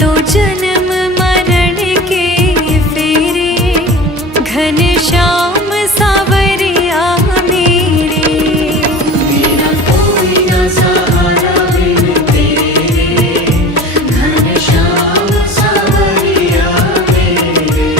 तो जन्म मरण के फेरे, घनश्याम सावरिया मेरे। मेरा कोई न सहारा बिन तेरे, घनश्याम सावरिया मेरे।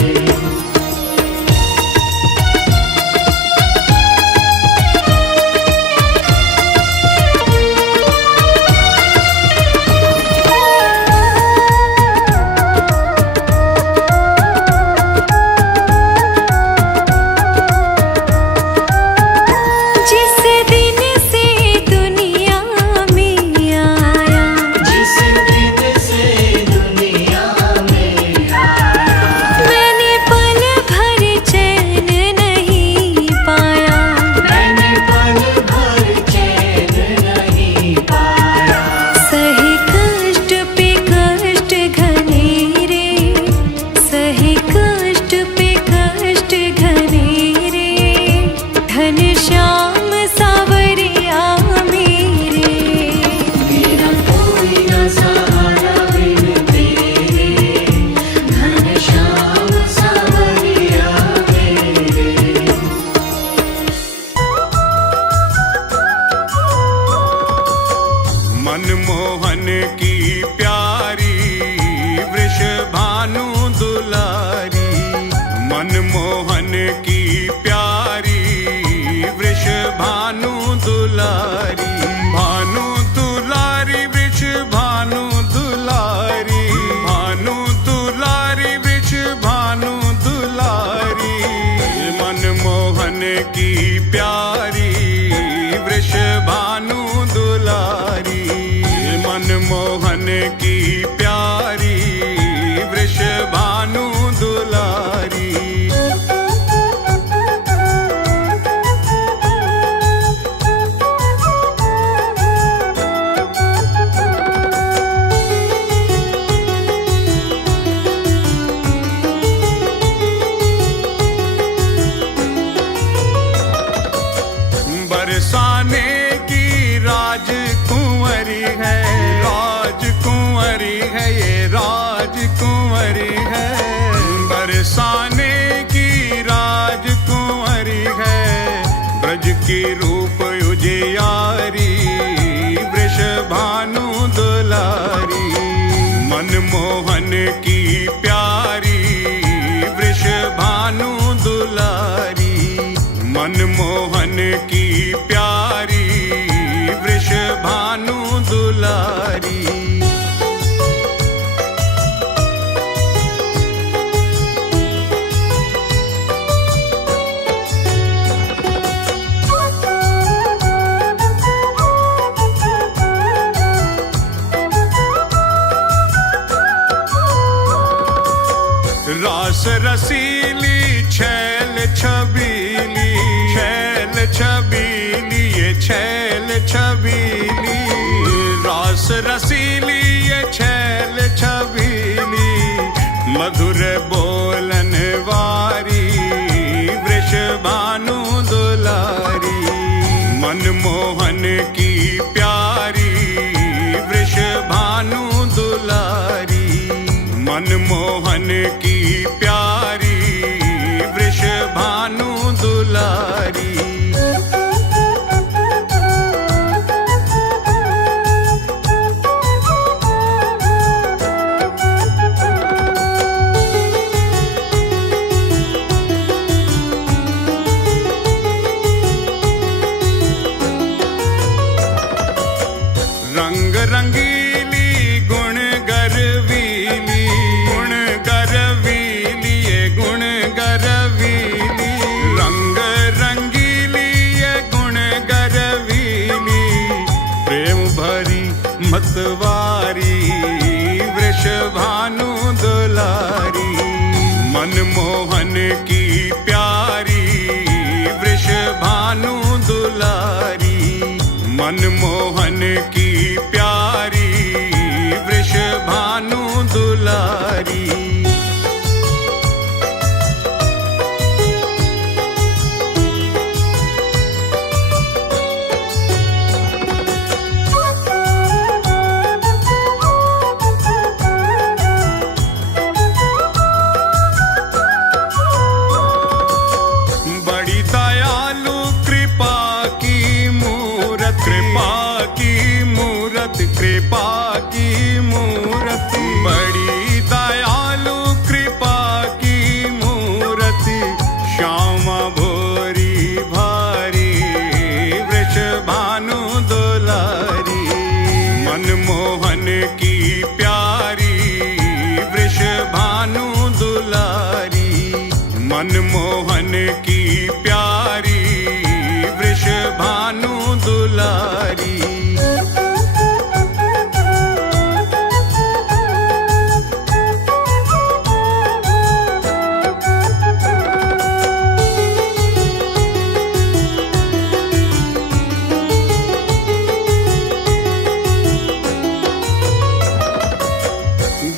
जिस दिन से दुनिया में आया, जिस दिन से दुनिया में आया, मैंने पल भर चैन नहीं पाया। मैंने पल भर चैन नहीं पाया। सही कष्ट पे कष्ट घनेरे, सही कष्ट पे कष्ट घनेरे, घनश्याम सावरिया मेरे। मेरा कोई न सहारा बिन तेरे, घनश्याम सावरिया मेरे। मनमोहन की प्यारी वृषभानु दुलारी, मनमोहन की प्यारी वृषभानु दुलारी, भानु दुलारी वृषभानु दुलारी, भानु दुलारी वृषभानु दुलारी, मनमोहन की प्यारी वृषभानु दुलारी, मनमोहन की प्यारी वृषभानु दुलारी। बरसाने की राजकुंवरी है, राजकुंवरी है, ये राजकुंवरी है। बरसाने की राजकुंवरी है, ब्रज की रूप उजियारी वृषभानु दुलारी, मनमोहन की प्यारी वृषभानु दुलारी, मनमोहन की प्यारी वृषभानु दुलारी। रास रसीली छैल छबीली, छैल छबीली, ये छैल छबीली, रास रसीली ये छैल छबीली, मधुर बोलन वारी वृषभानु दुलारी, मनमोहन की प्यारी वृषभानु दुलारी, मनमोहन की प्यारी वृषभानु दुलारी। रंग रंगीली गुण गरवीली, गुण गरवीली, ये गुण गरवीली, रंग रंगीली ये गुण गरवीली, प्रेम भरी मतवारी वृषभानु दुलारी, मनमोहन की प्यारी वृषभानु दुलारी, मनमोहन की प्यारी वृषभानु दुलारी। मनमोहन की प्यारी वृषभानु दुलारी।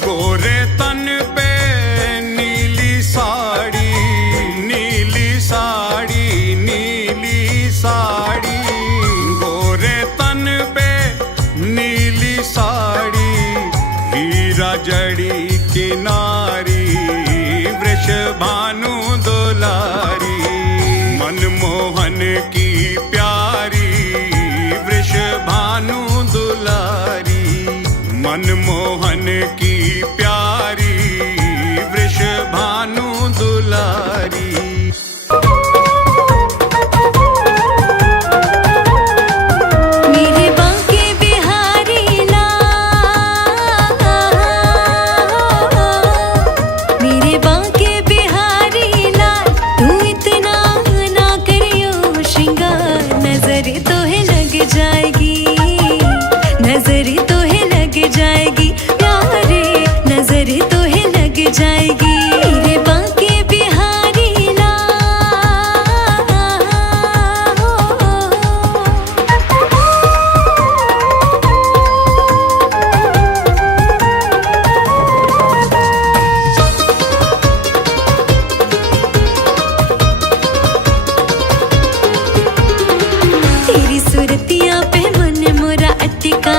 गोरे तन पे नीली साड़ी, नीली साड़ी, नीली साड़ी, गोरे तन पे नीली साड़ी, हीरा जड़ी किनारी वृषभानु दुलारी। मनमोहन की प्यारी वृषभानु दुलारी, मनमोहन की प्यारी वृषभानु दुलारी। मेरे बांके बिहारी लाल, मेरे बांके बिहारी लाल, तू इतना ना करियो श्रृंगार, नजर तो है लग जाएगी, नजर तो है लग जाएगी प्यारे, नजर तो है लग जाएगी। मेरे बांके बिहारी तेरी सूरतिया पे मन मोरा अटका,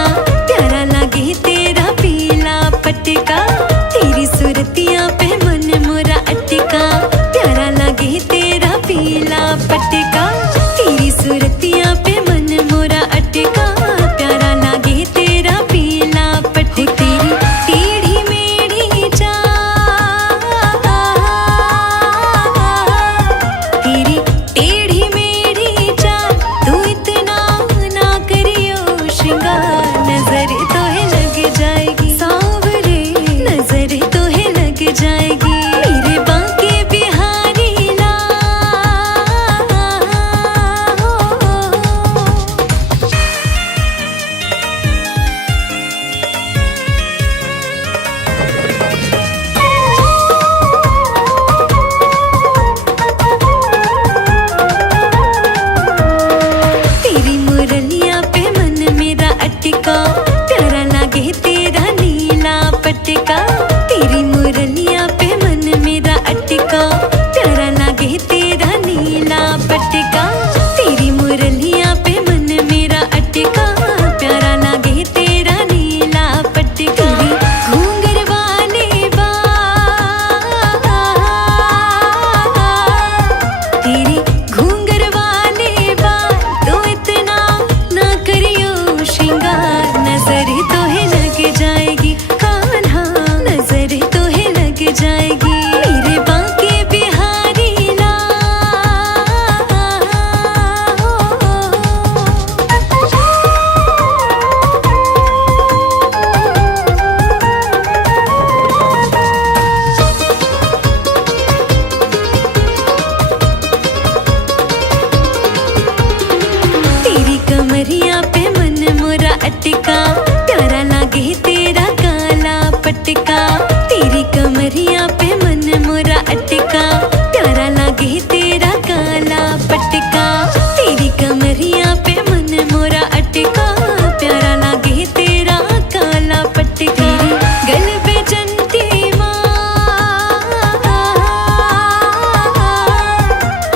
प्यारा लागे तेरा पीला पटका। तेरी सूरतिया पे मन मोरा अटका, प्यारा लागे तेरा पीला पटका। तेरी सूरतिया पे मन मोरा अटका, प्यारा लागे तेरा पीला पटका। तेरी टेढ़ी मेढ़ी चाल, तेरी टेढ़ी मेढ़ी चाल, तू इतना ना करियो श्रृंगार, नजर तो है लग जाएगी सांवरे, नजर तो है लग जाएगी। मेरे बांके बिहारी तेरी मुरलिया पे मन मेरा अटका, प्यारा लागे तेरा नीला पटका। तेरी मुरलिया पे मन मेरा अटका, प्यारा लागे तेरा नीला पटका। तेरी मुरलिया पे मन मेरा अटका, प्यारा लागे तेरा नीला पटका। तेरी घूंघर वाले बाल, तेरी घूंघर वाले बाल, तो इतना ना करियो श्रृंगार, नजर तो है लग जाएगी कान्हा, नजर तो है लग जाएगी। मेरे बांके बिहारी तेरी कमरिया पे मन मोरा अटका, प्यारा लागे तेरा काला पटका। तेरी कमरिया पे मन मोरा अटका, प्यारा लागे तेरा काला पटका। तेरी कमरिया पे मन मोरा अटका, प्यारा लागे तेरा काला पटका। तेरी गल पे जंती माँ,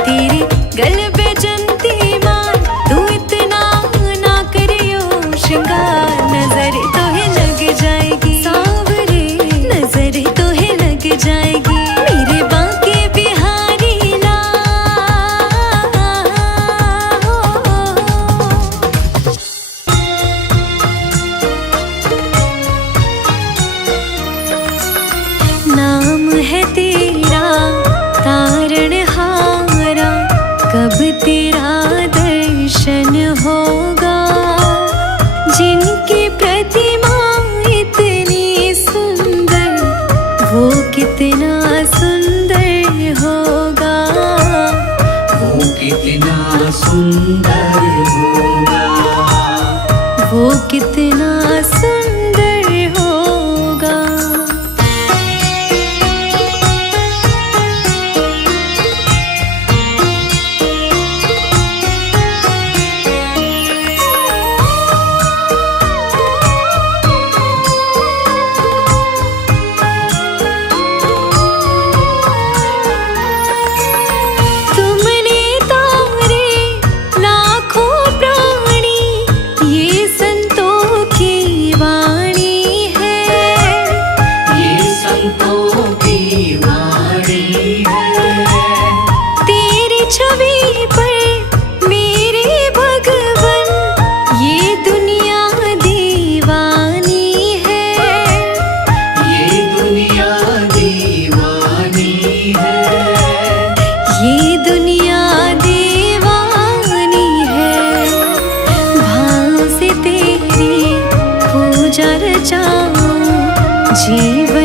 तेरी गल पे जंती माँ, तू इतना ना करियो श्रृंगार, नजर तो है लग जाएगी सांवरे,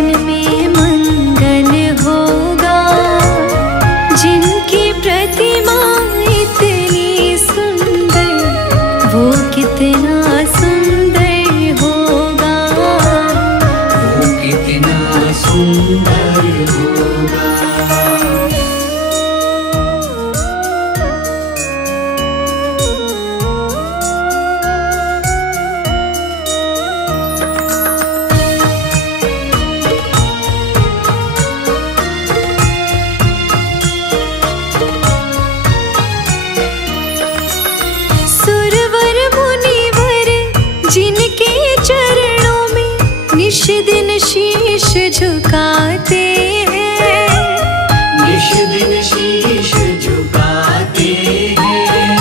मन में मंगल होगा। जिनकी प्रतिमा इतनी सुंदर, वो कितना सुंदर होगा। वो कितना सुंदर होगा। सुरवर मुनिवर जिनके चरणों में निश दिन शीश झुकाते हैं। निश दिन शीश झुकाते हैं।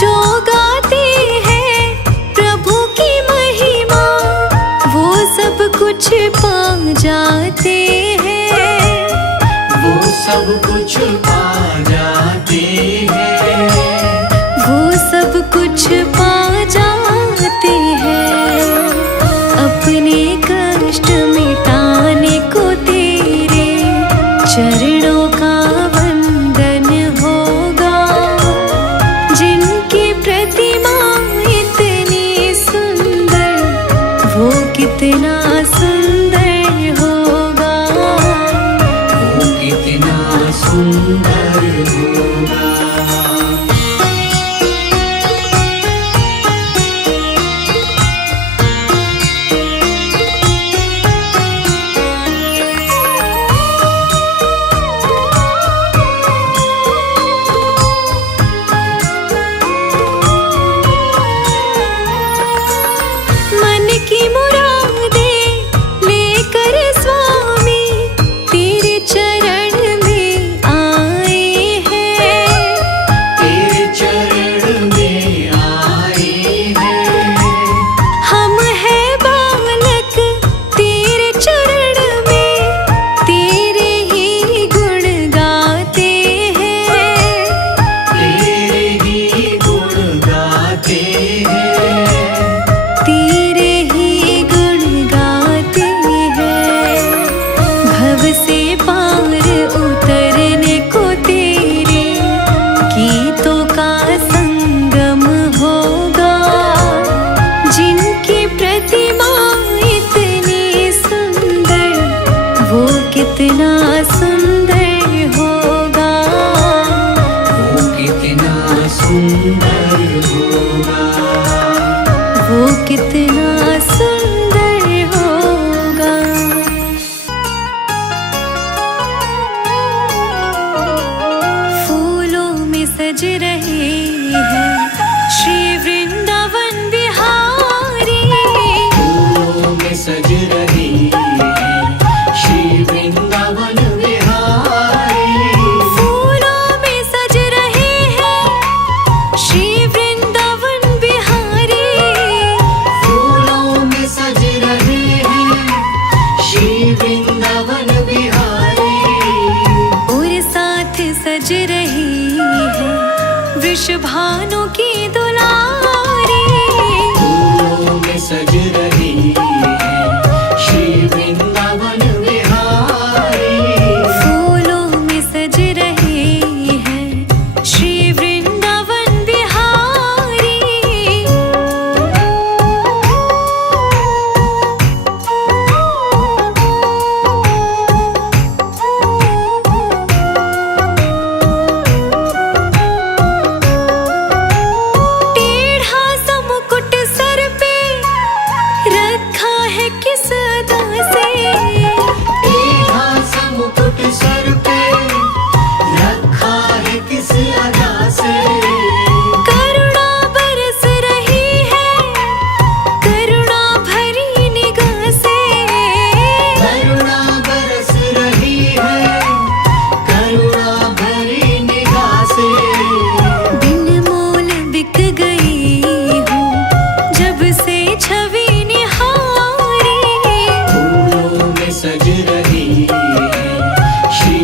जो गाते हैं प्रभु की महिमा, वो सब कुछ पा जाते हैं। वो सब कुछ पा जाते हैं। वो सब कुछ पा जाते हैं। अपने कष्ट मिटाने को तेरे चरणों का वंदन होगा। जिनकी प्रतिमा इतनी सुंदर, वो कितना सुंदर होगा। वो कितना सुंदर होगा। मन की मुरादें लेकर स्वामी तेरे चरण में आए हैं। तेरे चरण में आए हैं। हम हैं बालक तेरे चरण में, तेरे ही गुण गाते हैं। तेरे ही गुण गाते हैं। तेरे ही गुण गाते हैं। भव से पार उतरने को तेरे गीतों का संगम होगा। जिनकी प्रतिमा इतनी सुंदर, वो कितना सुंदर होगा। वो कितना सुंदर होगा। वो कितना सुंदर होगा। फूलों में सज रहे हैं श्री वृंदावन बिहारी। फूलों में सज रही है श्री वृंदावन बिहारी। फूलों में सज रहे हैं श्री वृंदावन बिहारी। फूलों में सज रहे हैं श्री वृंदावन बिहारी। और साथ सज रही है वृषभानु की दुलारी। फूलों में सज रही है श्री वृंदावन बिहारी। फूलों में सज रहे हैं श्री वृंदावन बिहारी। टेढ़ा सा मुकुट सर पे रखा है किस अदा से। टेढ़ा सा मुकुट सर पे रखा है किस अदा से। करुणा बरस रही है करुणा भरी निगाह से। करुणा बरस रही है करुणा भरी निगाह से। बिन मोल बिक गई हूँ जब से छवि निहारी। फूलों में सज रही है श्री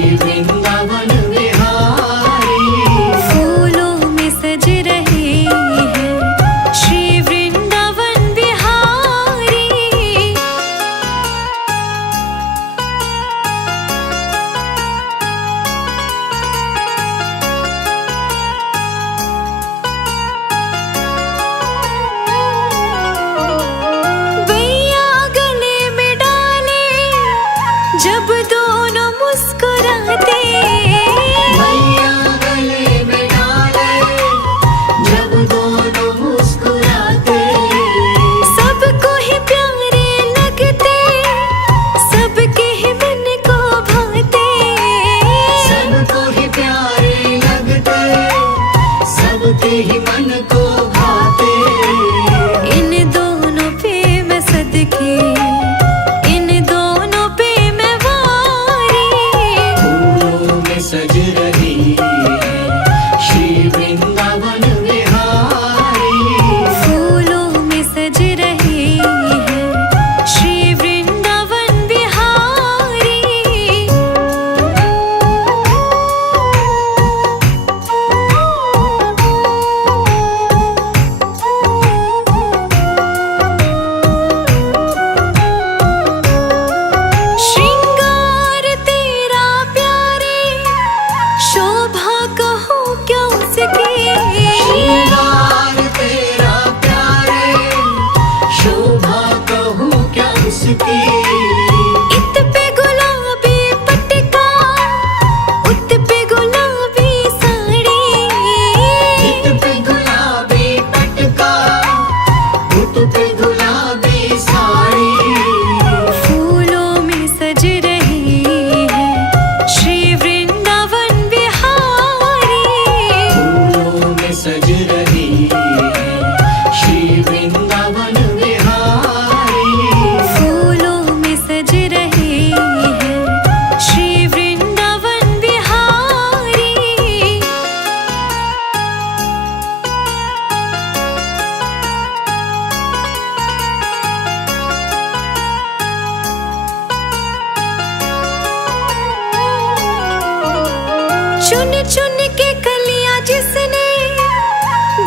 चुन चुन के कलियां जिसने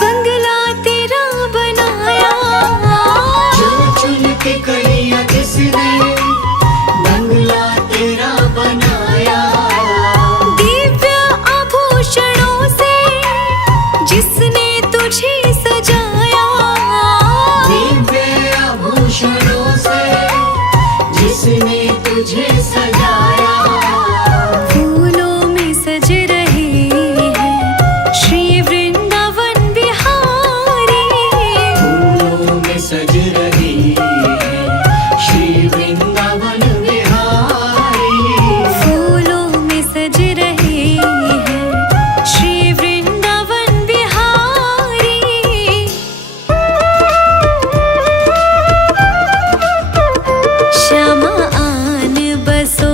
बंगला तेरा बनाया, चुन चुन के कलियां जिसने बंगला तेरा बनाया, दिव्य आभूषणों से जिसने तुझे सजाया, दिव्य आभूषणों से जिसने तुझे सजाया, फूलों में सज रहे हैं श्री वृंदावन बिहारी, फूलों में सज रही है श्री वृंदावन बिहारी, फूलों में सज रहे हैं श्री वृंदावन बिहारी। श्यामा आन बसो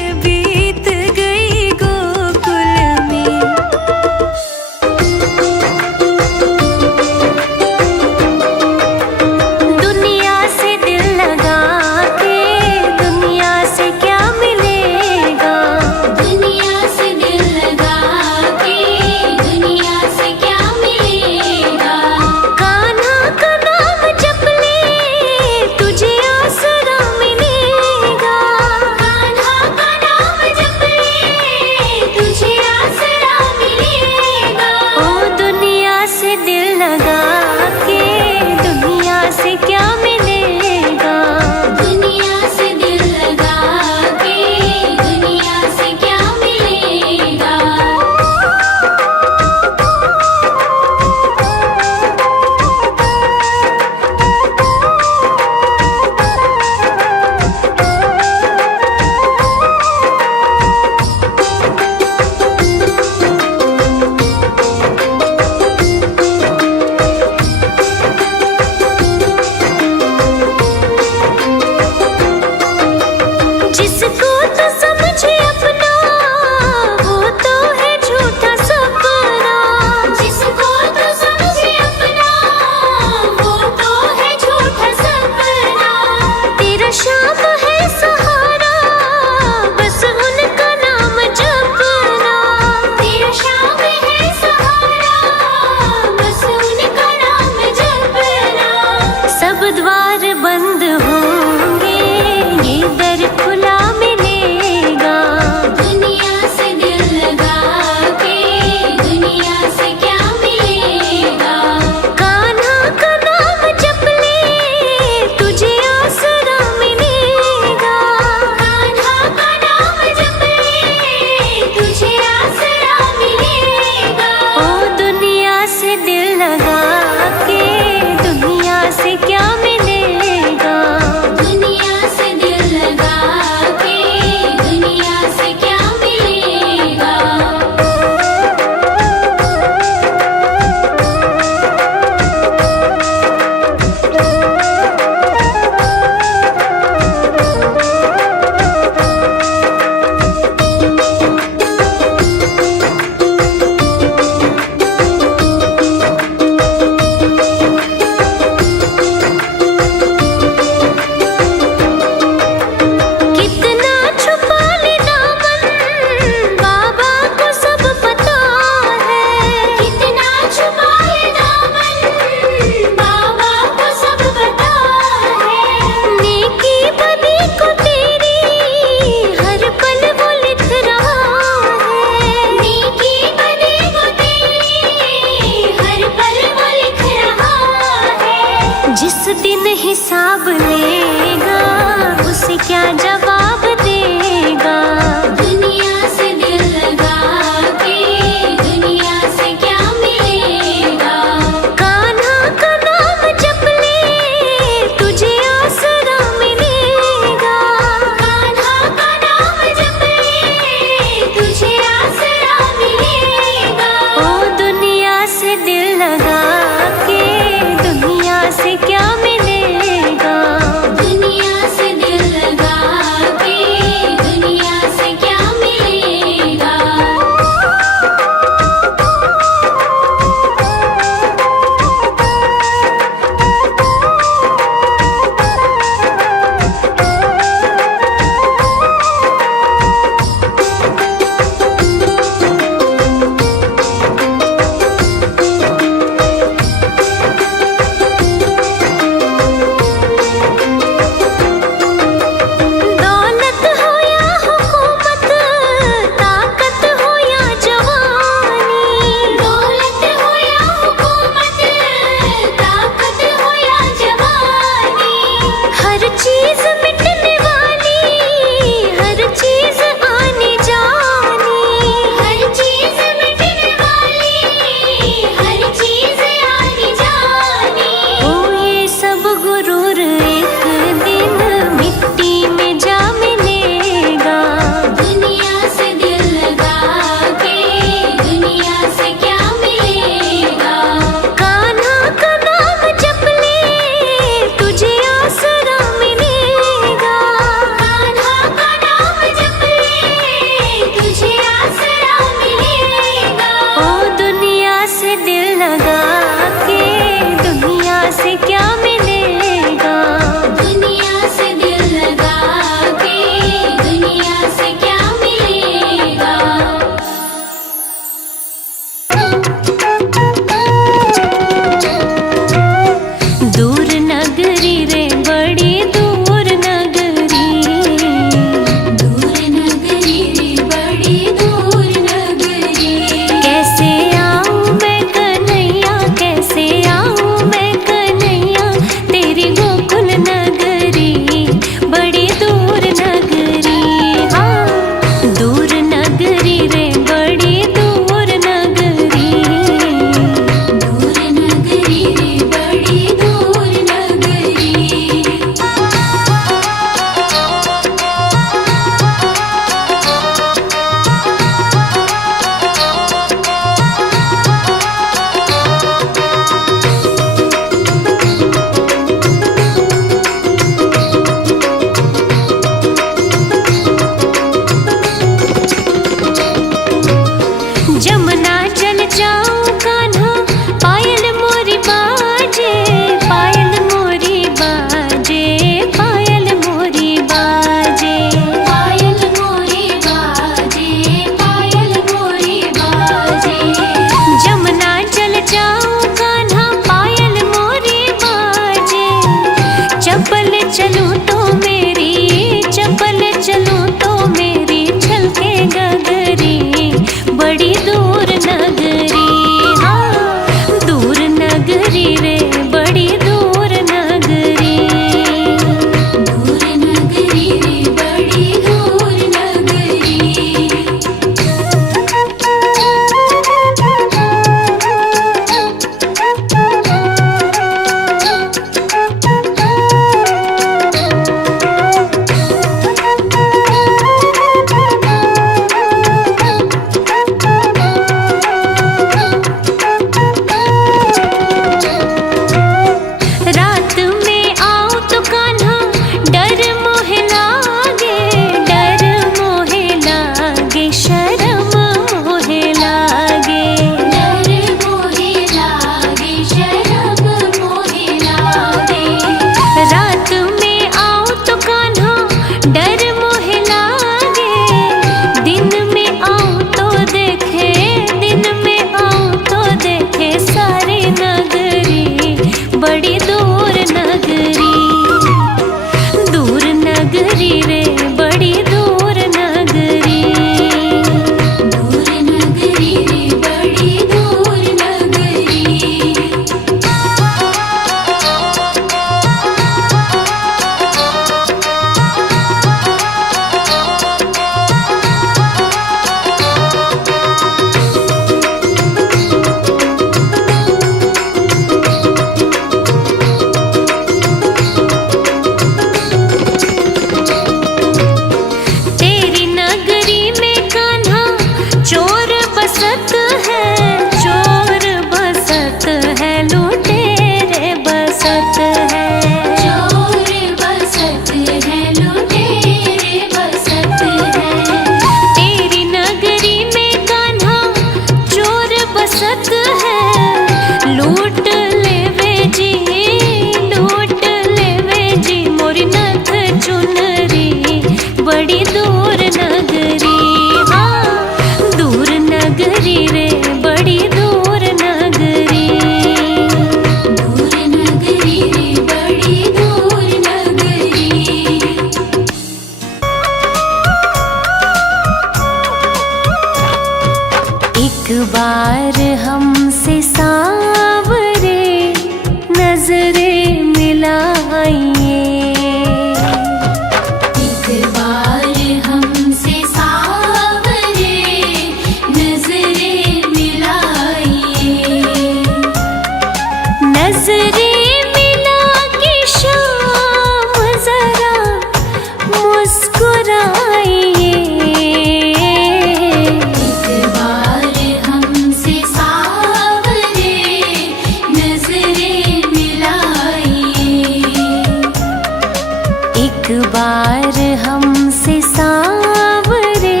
बार हमसे सांवरे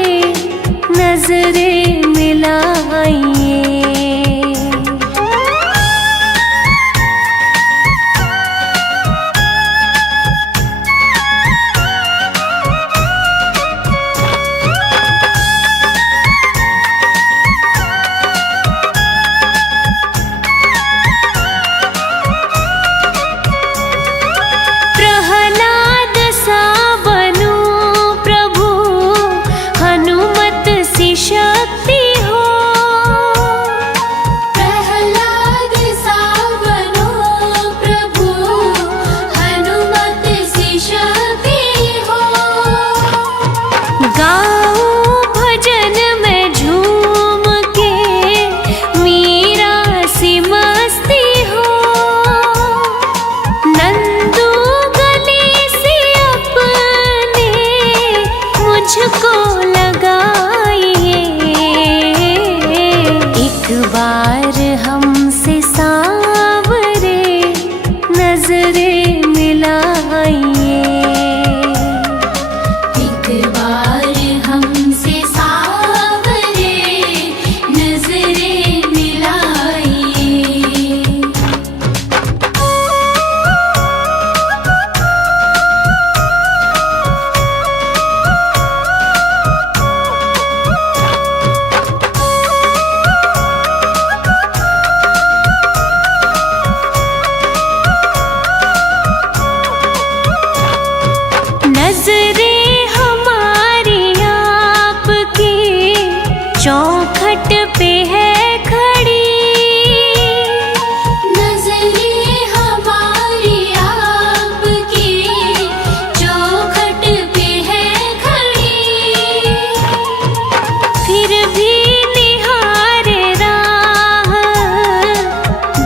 नजरें मिलाइए। प्रहलाद सा बनूं प्रभु, हनुमत सी शक्ति हो। प्रहलाद सा बनूं प्रभु, हनुमत सी शक्ति हो। गाऊं भजन में झूम के, मीरा सी मस्ती हो। नंदू गले से अपने मुझको लगाइए। एक बार हमसे सांवरे नजरें मिलाइए। एक बार हमसे सांवरे नजरें मिलाइए। नजरें हमारी आपकी चौखट पे है खड़ी। नजरें हमारी आपकी चौखट पे है खड़ी। फिर भी निहारे राह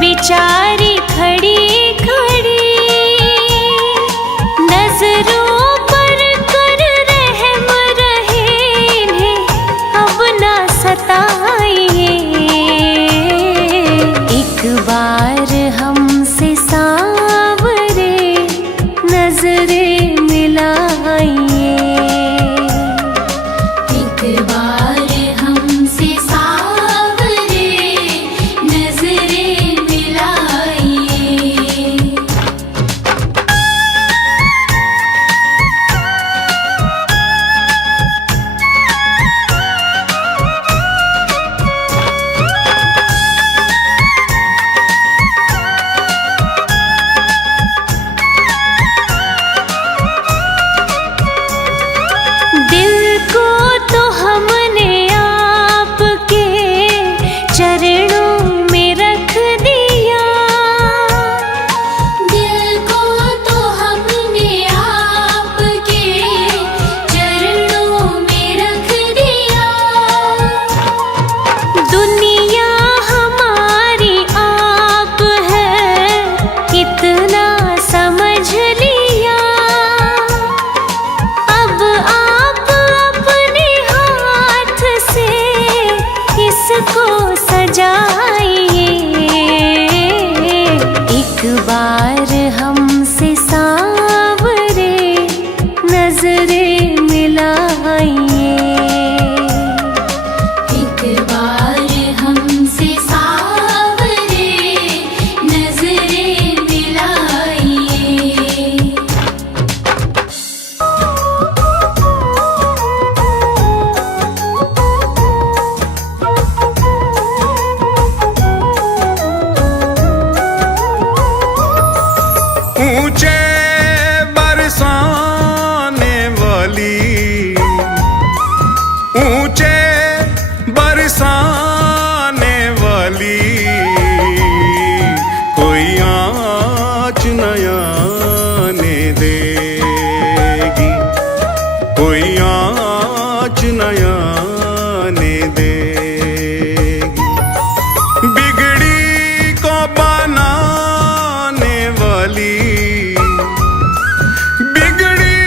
बिचारी खड़ी खड़ी। नजरों पर कर रहम रहे, इन्हें अब ना सताइए। एक बार हमसे सांवरे नजरें मिलाइए। एक बार हमसे सांवरे नजरें मिलाइए। दिल को तो हमने आपके चरणों में रख दिया। दिल को तो हमने आपके चरणों में रख दिया। दुनिया हमारी आप है, इतना समझ लिया। अब आप अपने हाथ से इसको सजाइए। एक बार हमसे सांवरे नजरें मिलाइए। एक बार हमसे सांवरे नजरें मिलाइए। ऊंचे बरसाने वाली, ऊंचे बरसाने वाली, कोई आँच न आने देगी। कोई आँच न आने देगी। बिगड़ी को बनाने वाली, बिगड़ी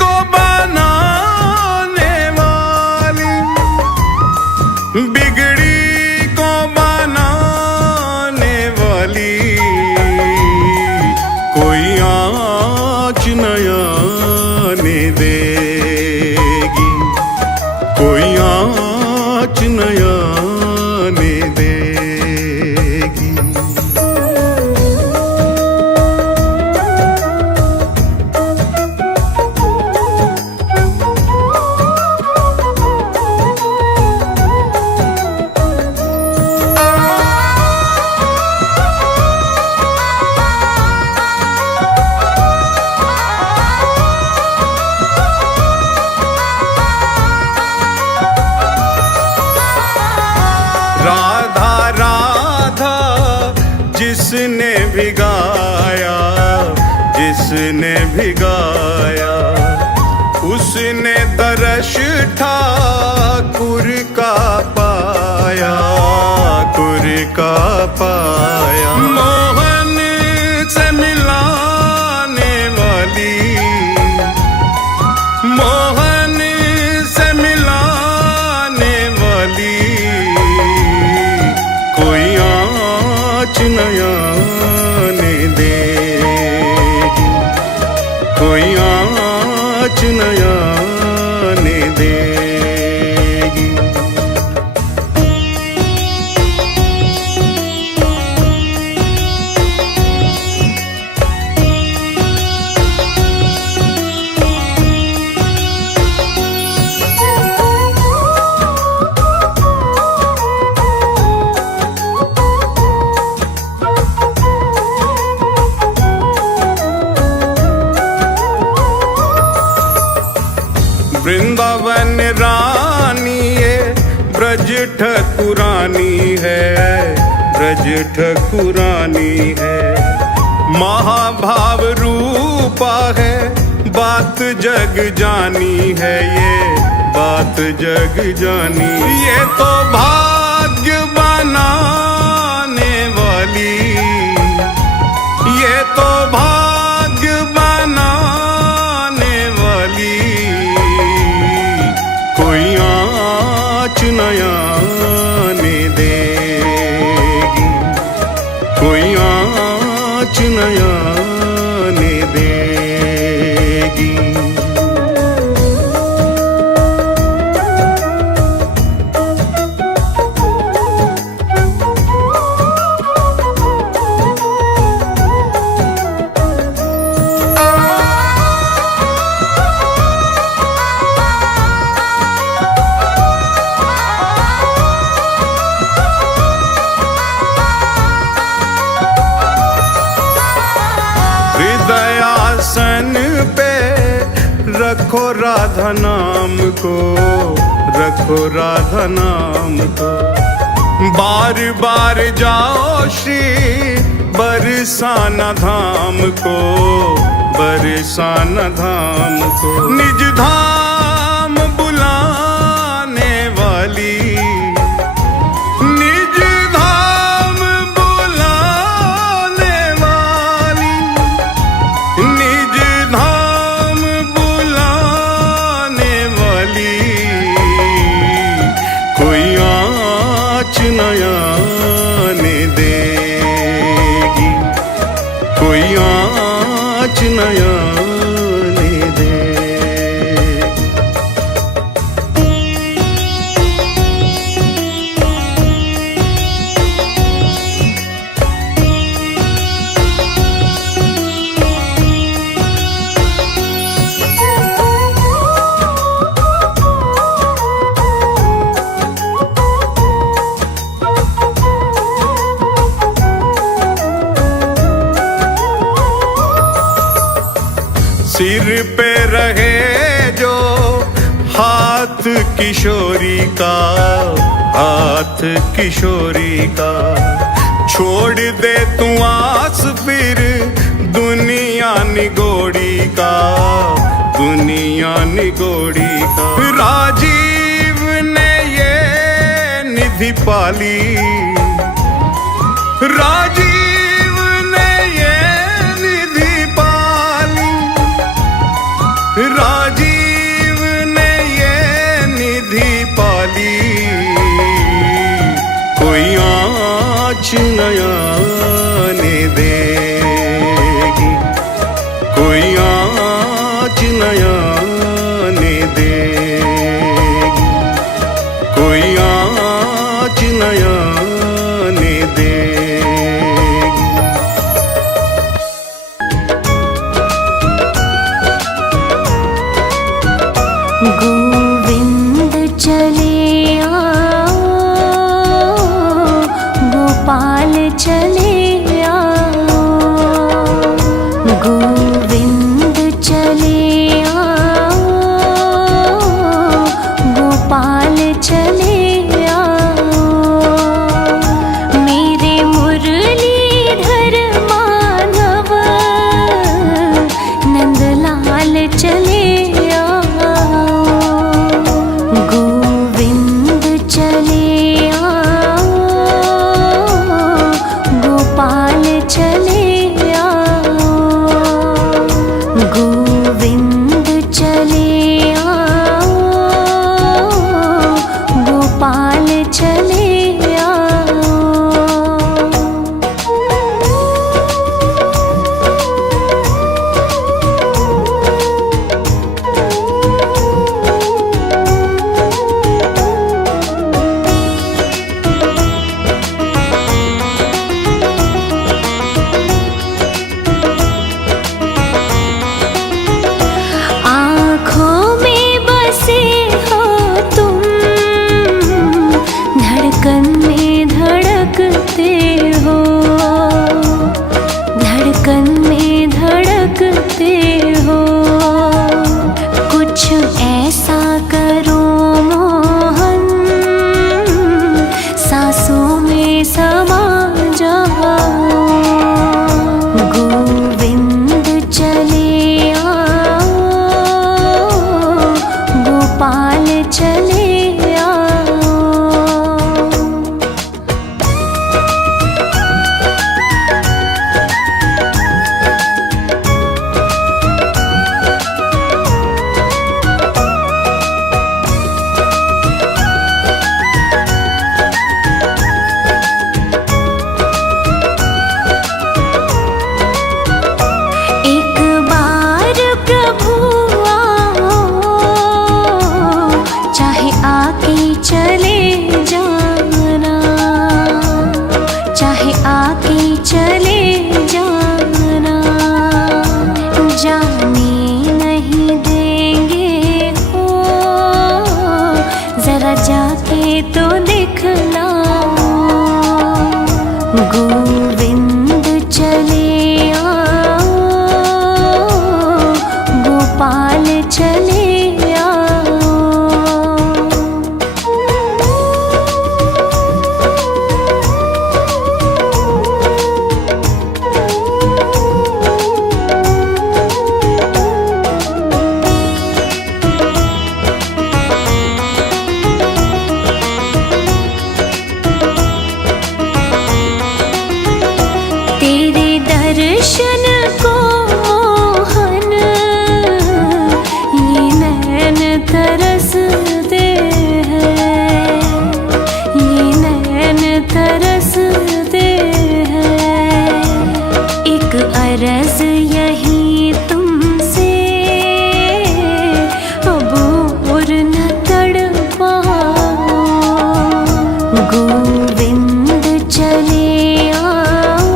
को बनाने वाली, बिगड़ी को बनाने वाली, कोई आँच न जिसने भिगाया उसने दर्श ठाकुर का पाया, ठाकुर का पाया। मोहन से मिलाने वाली, मोहन से मिलाने वाली कोई आँच न आने देगी, कोई आँच न आने देगी। वृंदावन रानी ये ब्रज ठकुरानी है, ब्रज ठकुरानी है। महाभाव रूपा है, बात जग जानी है, ये बात जग जानी। ये तो भाग्य बनाने वाली, ये तो भाग्य बनाने वाली कोई आँच न आने देगी, कोई आँच न आने देगी। हृदयासन पे रखो राधा नाम को, रखो राधा नाम को। बार बार जाओ श्री बरसाना धाम को, बरसाना धाम को। निज धाम बुलाने वाली, निज धाम बुलाने वाली, निज धाम बुलाने वाली कोई आँच न आने देगी, कोई आँच न आने देगी। सिर पे रहे जो हाथ किशोरी का, हाथ किशोरी का। छोड़ दे तू आस फिर दुनिया निगोड़ी का, दुनिया निगोड़ी का। राजीव ने ये निधि पाली, राजीव ने ये निधि पाली, राजीव ने ये निधि पाली कोई आँच न आने देगी, कोई आँच न आने देगी, कोई आँच न आने देगी। गोविंद चले आओ, गोपाल चले आओ, गोविंद चले आओ, गोपाल चले आओ। मेरे मुरलीधर माधव चले आओ। एक बार प्रभु आओ, चाहे आके चले जाना, चाहे आके चले जाना, जाने नहीं देंगे हो, जरा जाके तो दिखलाओ। गोविंद चले आओ, गोपाल चले आओ। तेरे दर्शन को मोहन ये नैन तरसते हैं, ये नैन तरसते हैं। एक अर्ज यही तुमसे, अब और न तड़पाओ। गोविंद चले आओ,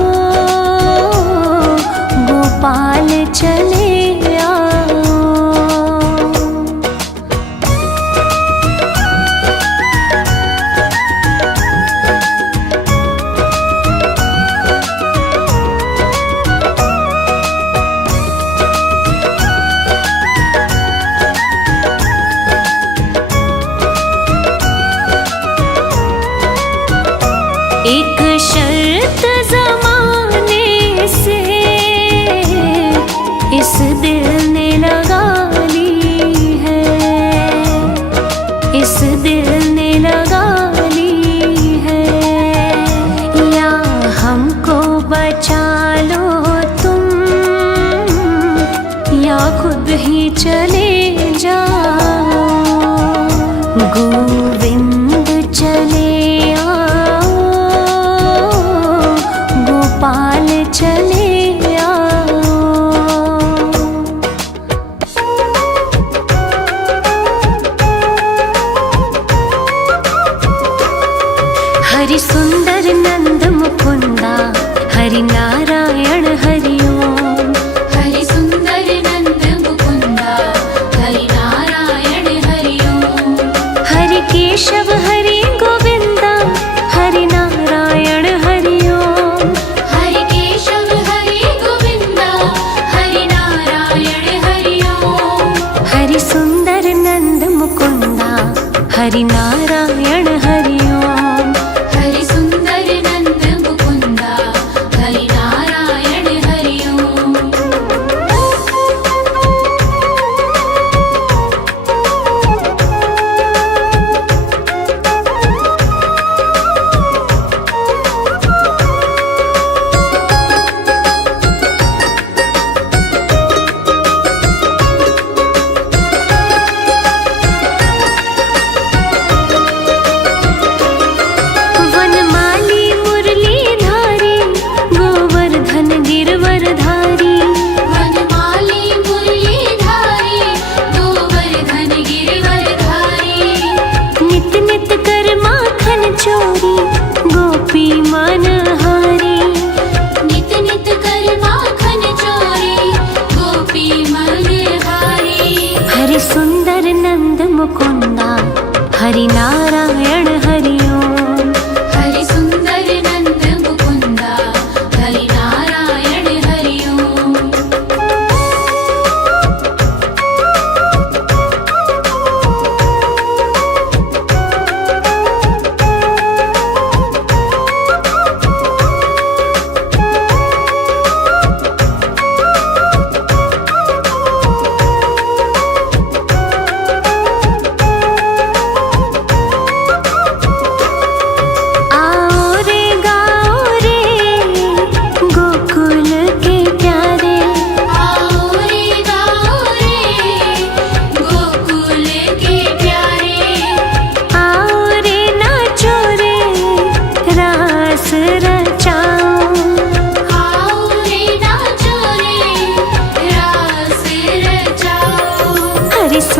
गोपाल चले आओ। एक शर्त ज़माने से इस दिल ने लगा ली है, इस दिल ने लगा ली है। या हमको बचा लो तुम, या खुद ही चले जाओ। गोविंद चले आओ, गोपाल चले आओ। हरि सुंदर नंद मुकुंदा, हरि नारायण हरि ओम। हरि सुंदर नंद मुकुंदा, हरि नारायण हरि ओम। हरि केशव हरि गोविंदा, हरि नारायण हरि ओम। हरि केशव हरि गोविंदा, हरि नारायण हरि ओम। हरि सुंदर नंद मुकुंदा, हरि नारायण हरि ओम। हरि सुंदर नंद मुकुंदा, हरि नारायण हरि ओम। वनमाली मुरलीधारी, गोवर्धन गिरवरधारी। वनमाली मुरलीधारी, गोवर्धन गिरवरधारी। नित नित कर माखन चोरी, गोपी मनहारी। नित नित कर माखन चोरी, गोपी मनहारी। हरि सुंदर नंद मुकुंदा, हरि नारायण हरि ओम। हरि सुंदर नंद मुकुंदा, हरि नारायण हरि ओम।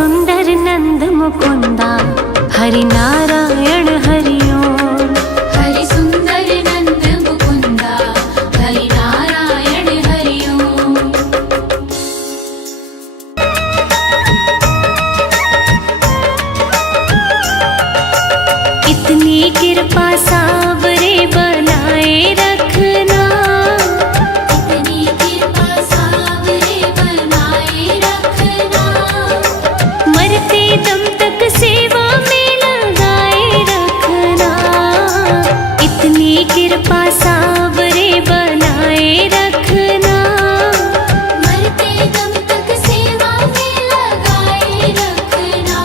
सुंदर नंद मुकुंदा हरि नारायण हरि ओम। हरि सुंदर नंद मुकुंदा हरि नारायण हरि ओम। इतनी कृपा सावरे बनाए रखना, इतनी कृपा सावरे बनाए रखना। मरते दम तक सेवा में लगाए रखना। इतनी कृपा सावरे बनाए रखना। मरते दम तक सेवा में लगाए रखना।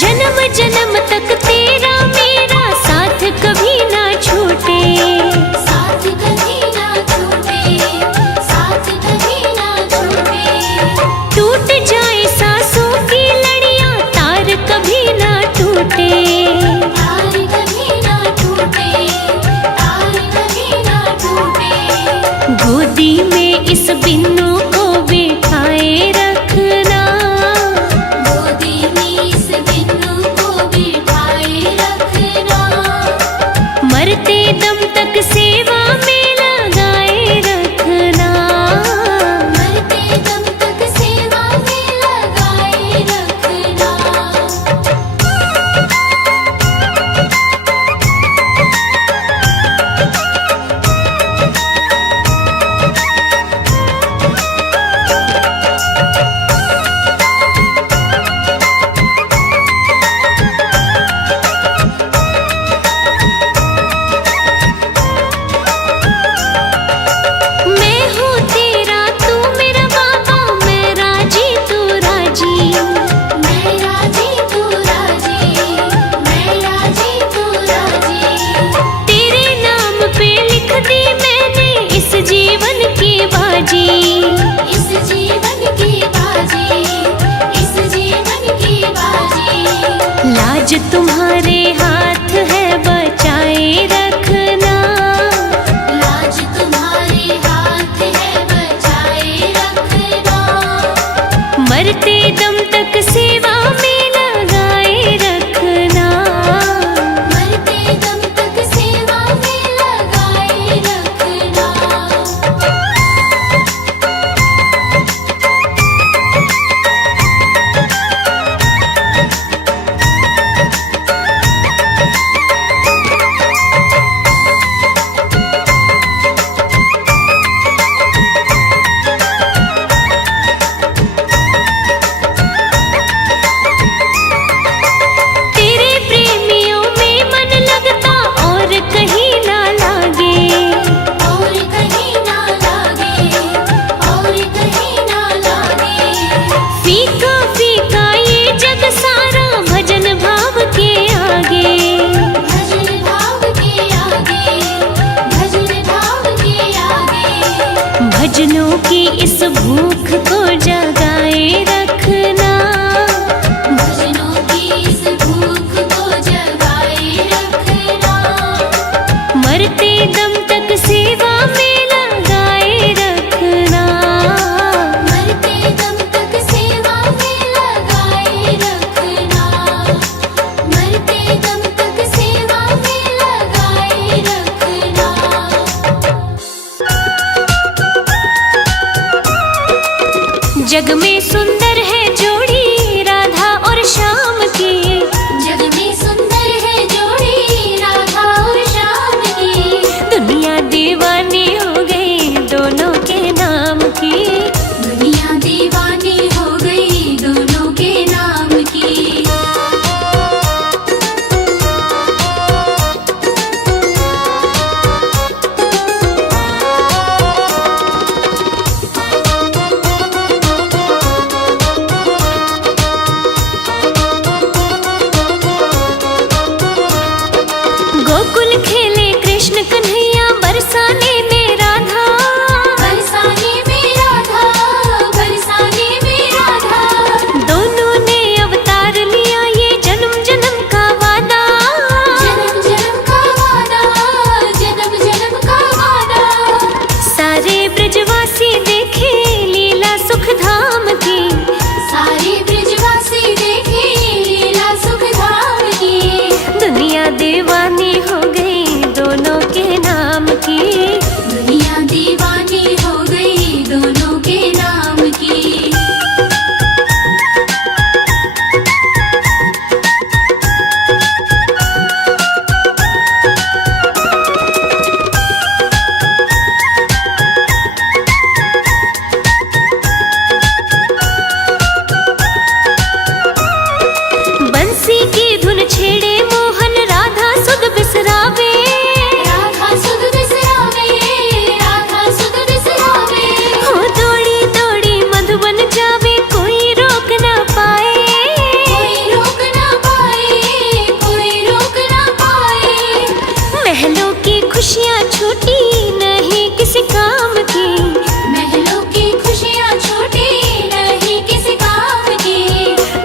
जन्म जन्म तक तेरा मेरा साथ कभी ना छूटे। साथ कभी ना छूटे, साथ कभी ना छूटे। टूट जाए सांसों की लड़ियां तार कभी ना टूटे। तार कभी ना टूटे, तार कभी ना टूटे। गोदी में इस बिन्नू को बिठाए रखना। गोदी में इस बिन्नू को बिठाए रखना। मरते दम तक सेवा में लगाए रखना। मरते दम तक सेवा में लगाए रखना। मैं हूँ तेरा तू मेरा बाबा, मैं राजी तू राजी। मैं राजी तू राजी, मैं राजी तू राजी। तेरे नाम पे लिख दी मैंने इस जीवन की बाजी। इस जीवन की बाजी, इस जीवन की बाजी। लाज तुम्हारे हाथ है बचाए रखना। लाज तुम्हारे हाथ है बचाए रखना। मरते दम तक सेवा में लगाए रखना। मरते दम तक सेवा में लगाए रखना। तेरे प्रेमियों में मन लगता और कहीं ना लागे। और कहीं ना लागे, और कहीं ना लागे। फीका फीका ये जग सारा भजन भाव के आगे। भजन भाव के आगे, भजन भाव के आगे। भजनों की इस भूख को जगाए रखना। भजनों की इस भूख को जगाए रखना। मरते दम तक सेवा में लगाए रखना। मरते दम तक सेवा में लगाए रखना। मरते दम तक सेवा में लगाए रखना। जग में सुंदर है जोड़ी राधा और श्याम की। जग में सुंदर है जोड़ी राधा और श्याम की। दुनिया दीवानी हो गई दोनों के नाम की। दुनिया दीवानी हो गई दोनों के नाम की। छूटी नहीं किसी काम की, महलों की खुशियाँ छूटी नहीं किसी काम की।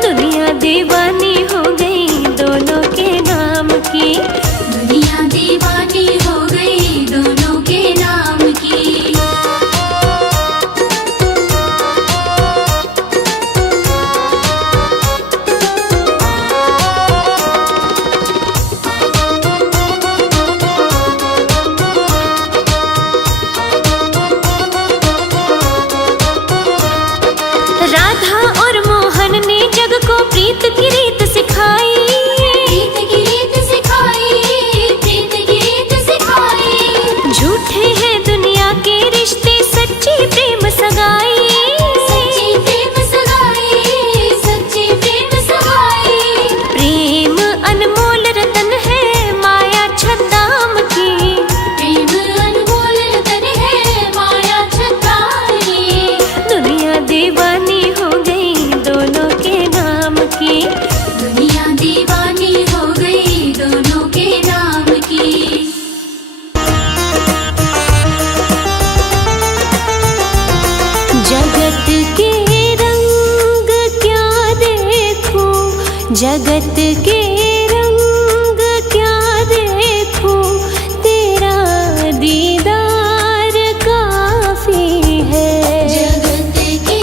दुनिया दीवानी हो गई दोनों के नाम की, दुनिया दीवानी हो गई दोनों के नाम की। राधा और मोहन ने जग को प्रीत की रीत सिखाई, प्रीत की रीत सिखाई, प्रीत की रीत सिखाई। झूठे हैं दुनिया के रिश्ते सच्ची प्रेम सगाई, सच्ची प्रेम सगाई, सच्ची प्रेम सगाई। प्रेम अनमोल रतन है माया छद्दाम की, प्रेम अनमोल रतन है माया छताई। दुनिया दीवानी हो गई दोनों के नाम की, दुनिया दीवानी हो गई दोनों के नाम की। जगत के रंग क्या देखूं, जगत के रंग क्या देखूं, तेरा दीदार काफी है। जगत के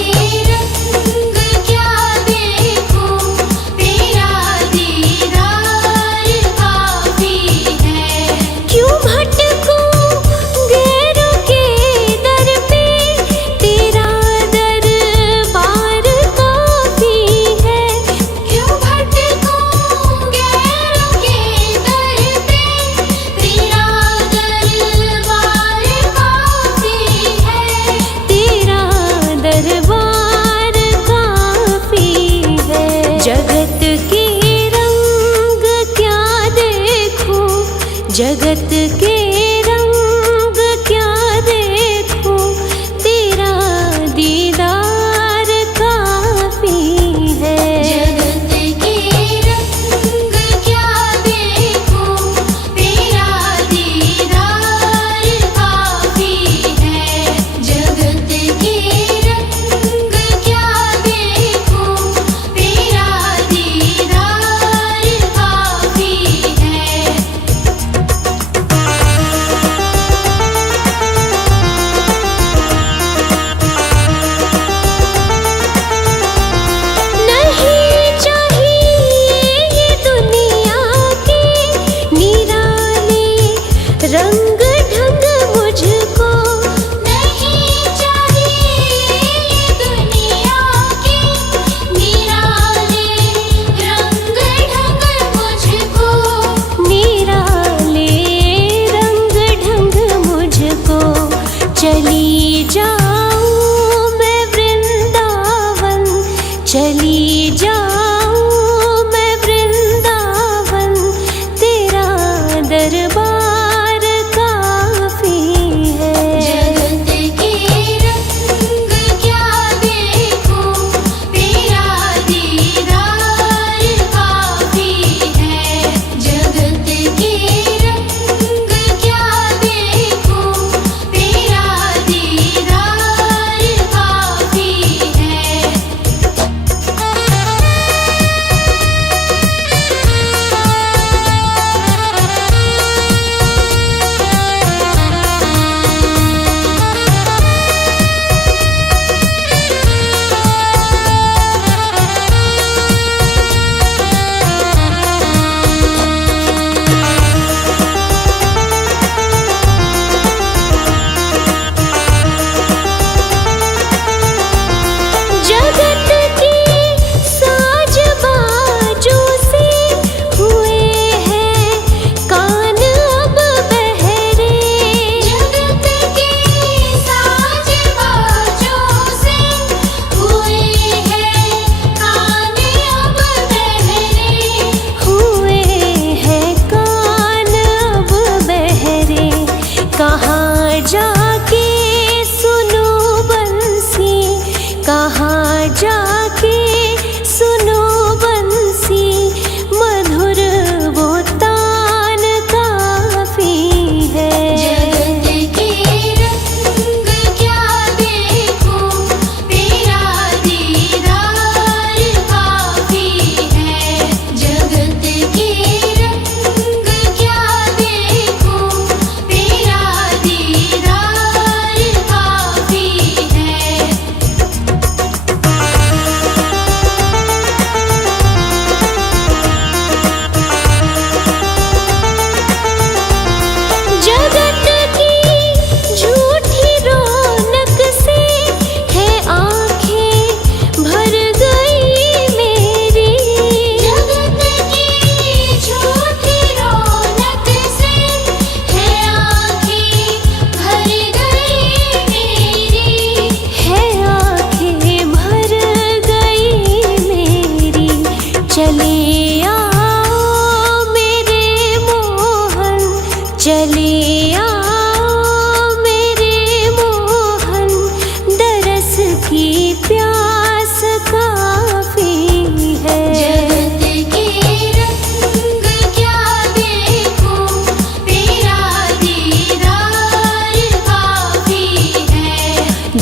रंग क्या देखूं, तेरा दीदार काफी है। क्यों भटकूं गैरों के दर पे, तेरा दरबार काफी है। क्यों भटकूं गैरों के दर पे, तेरा दरबार काफी है। तेरा दरबार काफी है। जगत के रंग क्या देखूं, जगत के रंग क्या देखूं, तेरा दीदार काफी है। जगत के रंग क्या देखूं, तेरा दीदार काफी है। जगत के रंग क्या देखूं, तेरा दीदार काफी है।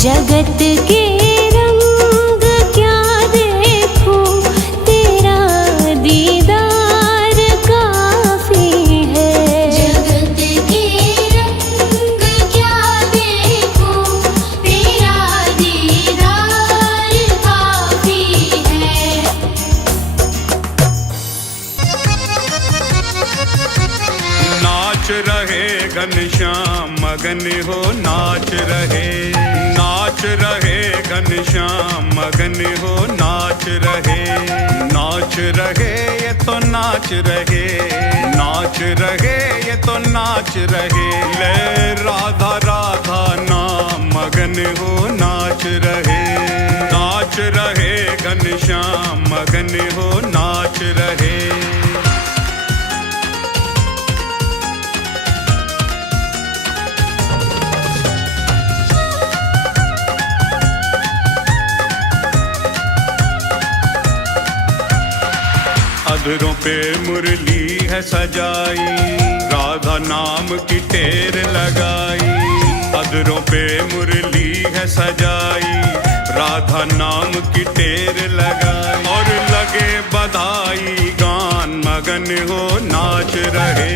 जगत के रंग क्या देखूं, तेरा दीदार काफी है। जगत के रंग क्या देखूं, तेरा दीदार काफी है। नाच रहे घनश्याम मगन हो नाच रहे, नाच रहे घनश्याम मगन हो नाच रहे, नाच रहे ये तो नाच रहे, नाच रहे ये तो नाच रहे। ले राधा राधा नाम मगन हो नाच रहे, नाच रहे घनश्याम मगन हो नाच रहे। अधरों पे मुरली है सजाई, राधा नाम की टेर लगाई। अधरों पे मुरली है सजाई, राधा नाम की टेर लगाई। और लगे बधाई गान मगन हो नाच रहे,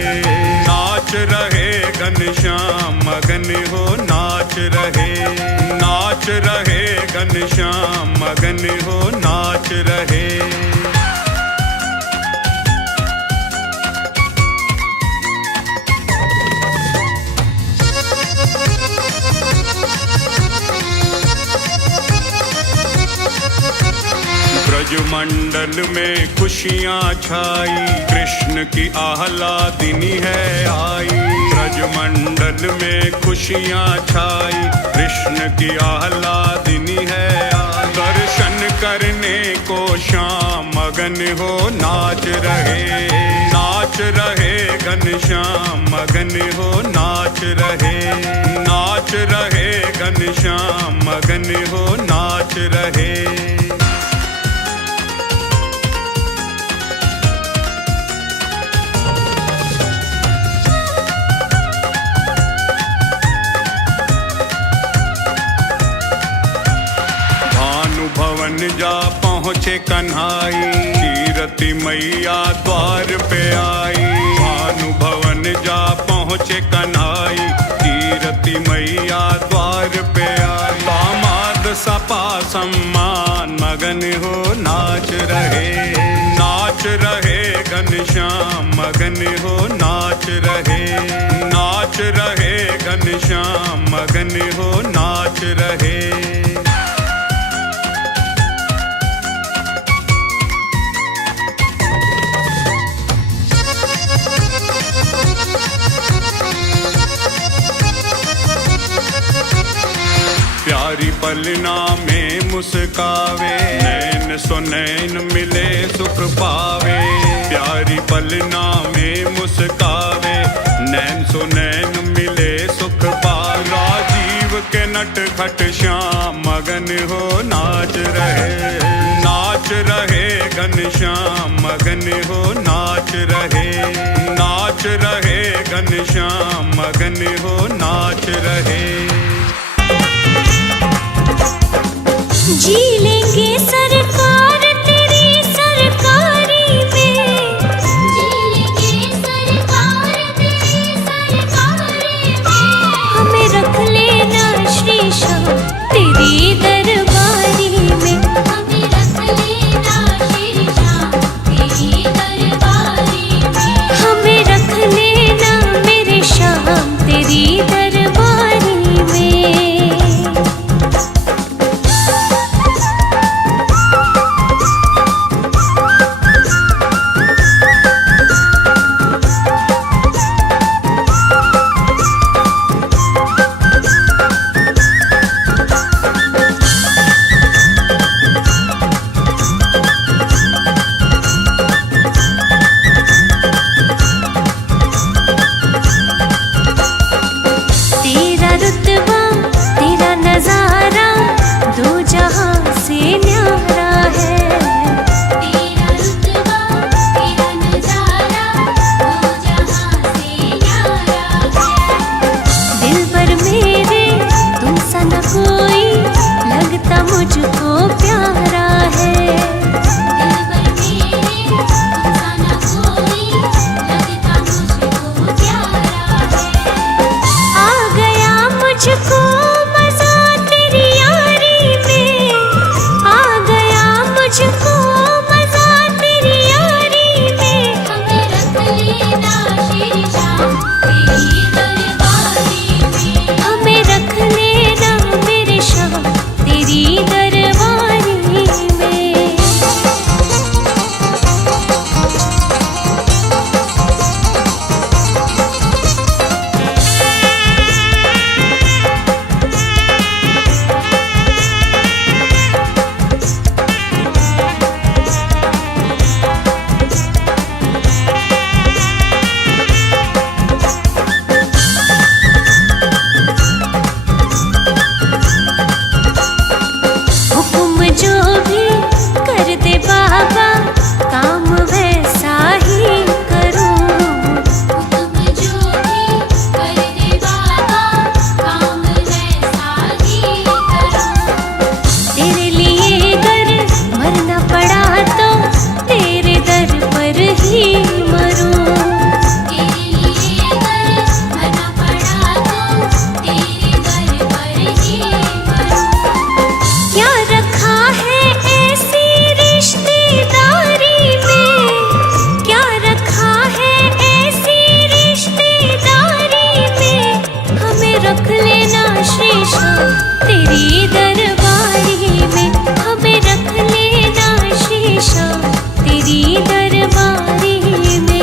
नाच रहे घनश्याम मगन हो नाच रहे, नाच रहे घनश्याम मगन हो नाच रहे। ब्रजमंडल में खुशियाँ छाई, कृष्ण की आह्लादिनी है आई। ब्रजमंडल में खुशियाँ छाई, कृष्ण की आह्लादिनी है आई। दर्शन करने को श्याम मगन हो नाच रहे, नाच रहे घनश्याम मगन हो नाच रहे, नाच रहे घनश्याम मगन हो नाच रहे। भवन जा पहुँचे कन्हाई, कीरति मैया द्वार पे आई। भानु भवन जा पहुँचे कन्हाई, कीरति मैया द्वार पे आई। दामाद सपा सम्मान मगन हो नाच रहे, नाच रहे घनश्याम मगन हो नाच रहे, नाच रहे घनश्याम मगन हो नाच रहे। प्यारी पलना में मुस्कावे, नैन सो नैन मिले सुख पावे। प्यारी पलना में मुस्कावे, नैन सो नैन मिले सुख पावे। राजीव के नटखट श्याम मगन हो नाच रहे, नाच रहे घनश्याम मगन हो नाच रहे, नाच रहे घनश्याम मगन हो नाच रहे। जी लेंगे सरकार तेरी सरकारी में, जी लेंगे सरकार तेरी सरकारी में। हमें रख लेना श्री श्याम तेरी दरबारी में। हमें रख लेना श्री श्याम तेरी दरबारी में। हमें रख लेना मेरे श्याम तेरी दरबारी में। तेरी दरबारी में हमें रख लेना श्री श्याम, तेरी दरबारी में।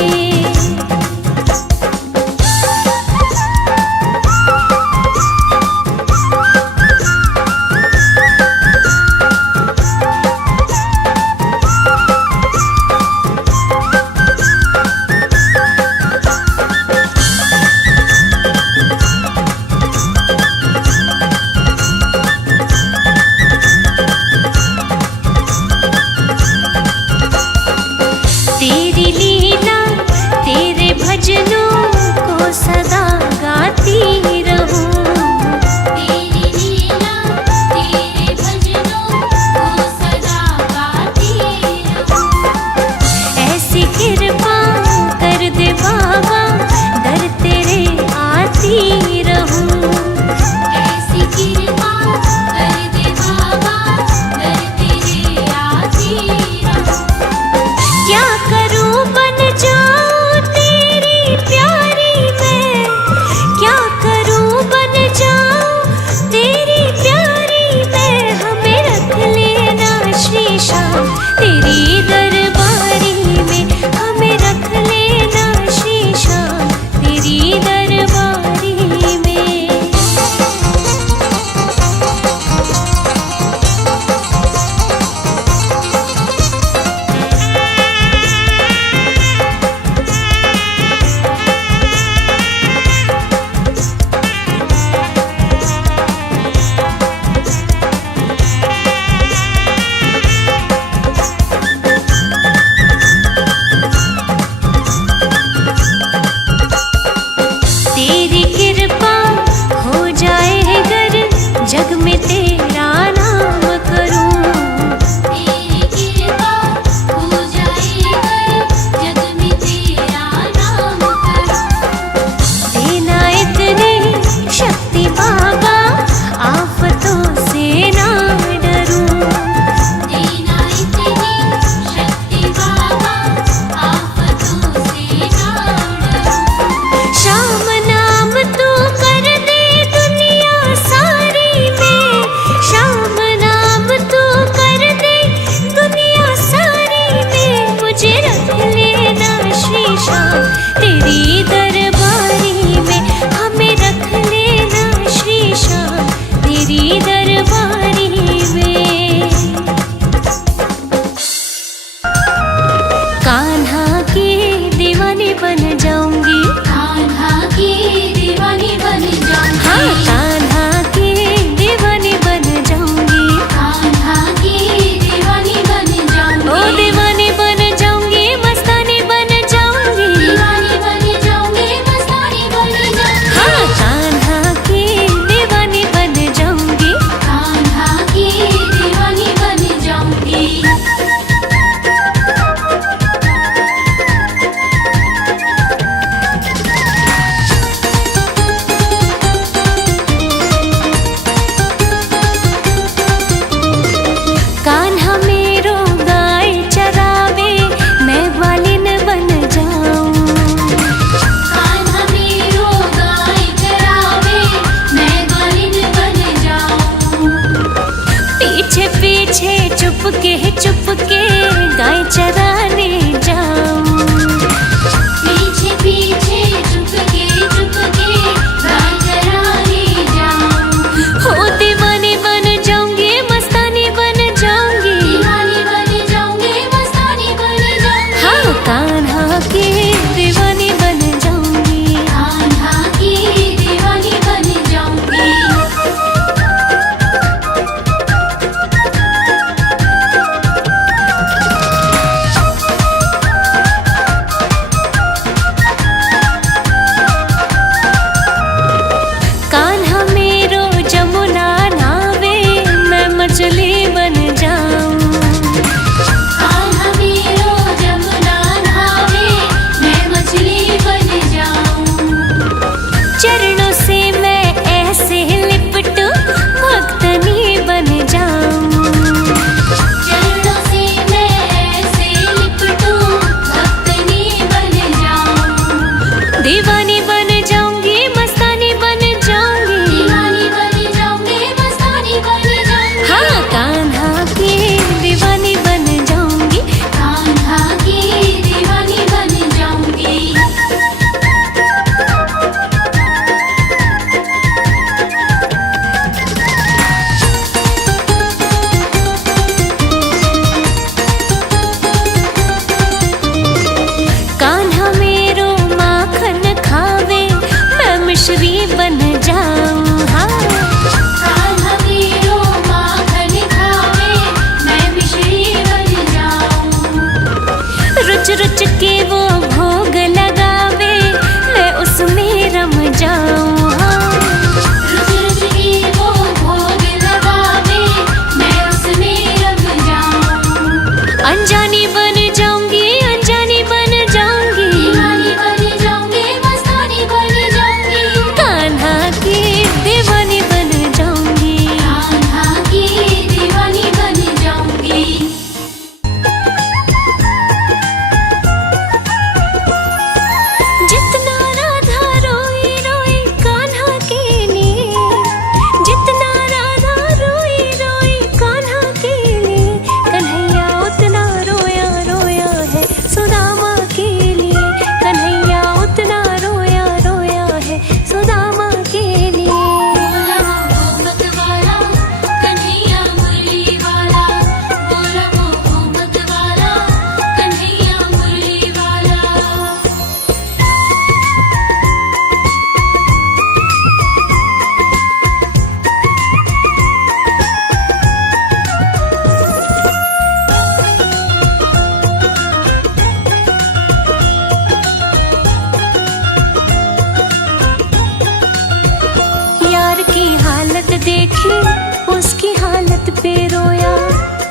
पे रोया,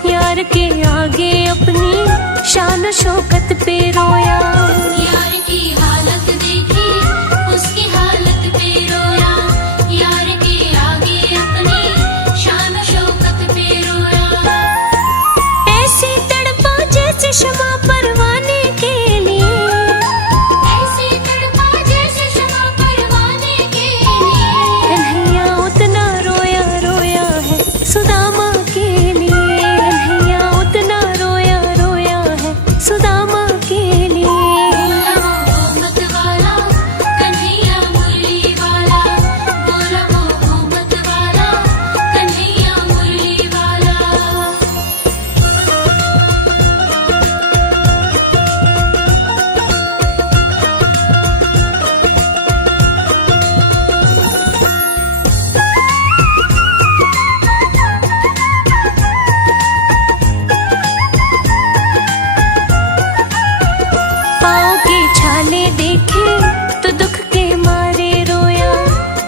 यार के आगे अपनी शान शौकत पे रोया। यार की हालत देखी, उसकी हालत पे रोया, यार के आगे अपनी शान शौकत पे रोया। ऐसी तड़पा जैसे शमा परवाने के लिए, ऐसी तड़पा जैसे शमा परवाने के लिए। कन्हैया उतना रोया रोया है सुदामा के लिए, कन्हैया उतना रोया रोया है सुदामा के लिए। बोला वो मत वाला कन्हैया मुरली वाला, बोला वो मत वाला कन्हैया मुरली वाला। पाँव के छाले देखे तो दुख के मारे रोया,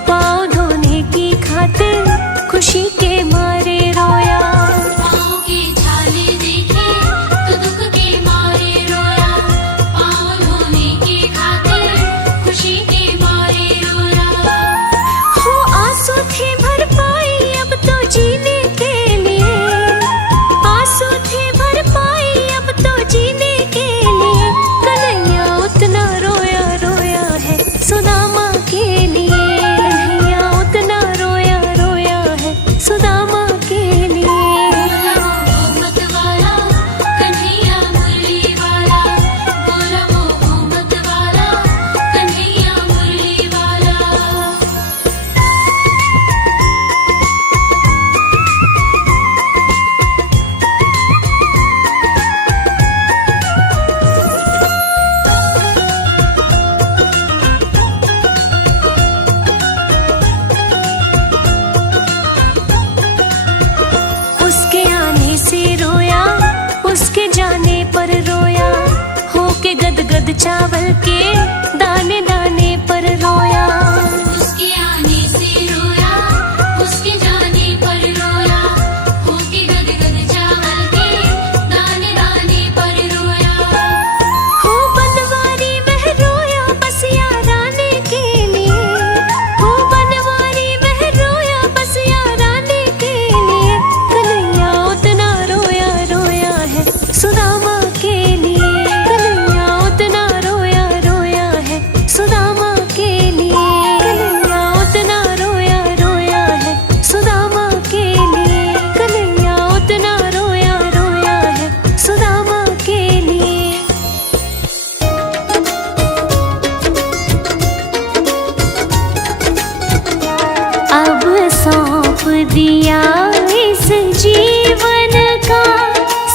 पाँव धोने की खातिर खुशी के मारे रोया। पाँव के छाले देखे तो दुख के मारे रोया, पाँव धोने की खातिर खुशी के मारे रोया। हो आंसू थे भरपाई अब तो जीने के लिए, आंसू थे भरपाई अब तो जीने के लिए। कन्हैया उतना रोया रोया है सुदामा के लिए, कन्हैया उतना रोया रोया है सुदामा के लिए। बोला वो मत वाला कन्हैया मुरली वाला, बोला वो मत वाला कन्हैया मुरली वाला। उसके आने से रोया, उसके जाने पर रोया, होके गदगद चावल के दाने दाने पर रोया। उसके आने से रोया, उसके जाने पर रोया, होके गदगद चावल के दाने दाने पर रोया। हो बनवारी वह रोया बस याराने के लिए, हो बनवारी वह रोया बस याराने के लिए। कन्हैया उतना रोया रोया है सुदामा के लिए, कन्हैया उतना रोया रोया है सुदामा के लिए, कन्हैया उतना रोया रोया है सुदामा के लिए, कन्हैया उतना रोया रोया है सुदामा के लिए। अब सौंप दिया इस जीवन का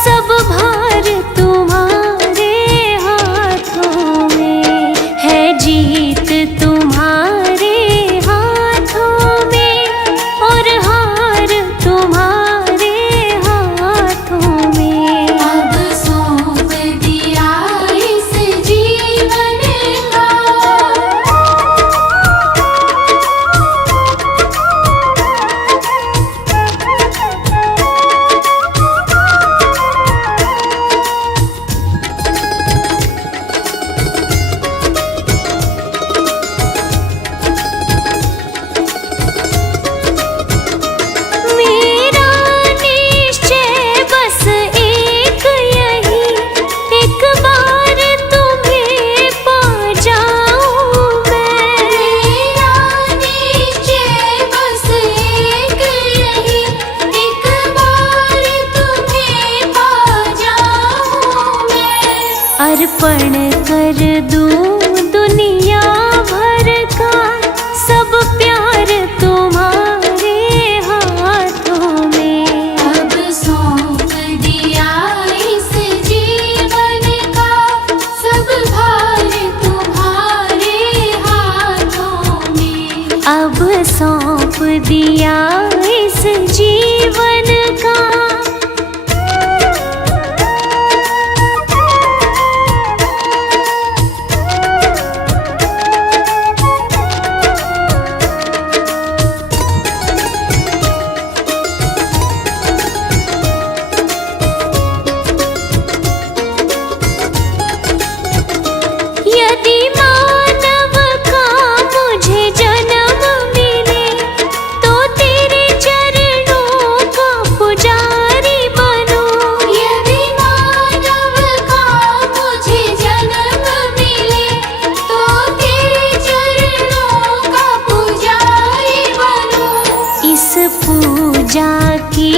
सब भार तुम्हारे हाथों में, है जीत तुम्हारे हाथों में और हार तुम्हारे हाथों में। अब सौंप दिया इस जीवन का, मेरा निश्चय बस एक यही, एक बार तुम्हें पा जाऊं मैं। मेरा निश्चय बस एक यही, एक बार तुम्हें पा जाऊं मैं। अर्पण कर दूं दुनिया भर का सब प्यार तुम्हारे हाथों में। अब सौंप दिया इस जीवन का सब भार तुम्हारे हाथों में। अब सौंप दिया इस जीवन का। पूजा की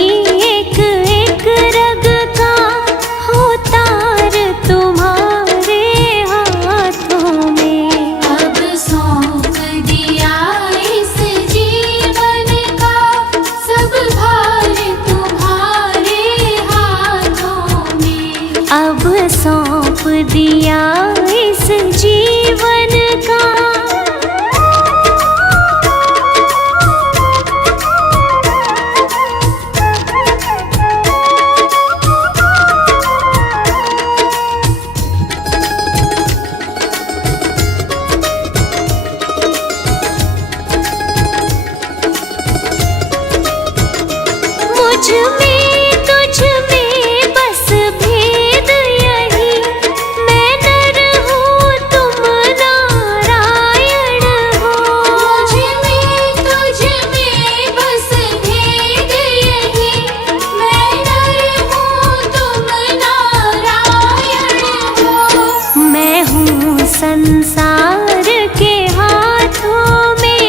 एक एक रग का हो तार तुम्हारे हाथों में। अब सौंप दिया इस जीवन का सब भार तुम्हारे हाथों में। अब सौंप दिया इस जीवन का। मुझ में तुझ में बस भेद यही, मैं नर हूँ तुम नारायण हो। मुझ में तुझ में बस भेद यही, मैं नर हूँ तुम नारायण हो। मैं हूँ संसार के हाथों में,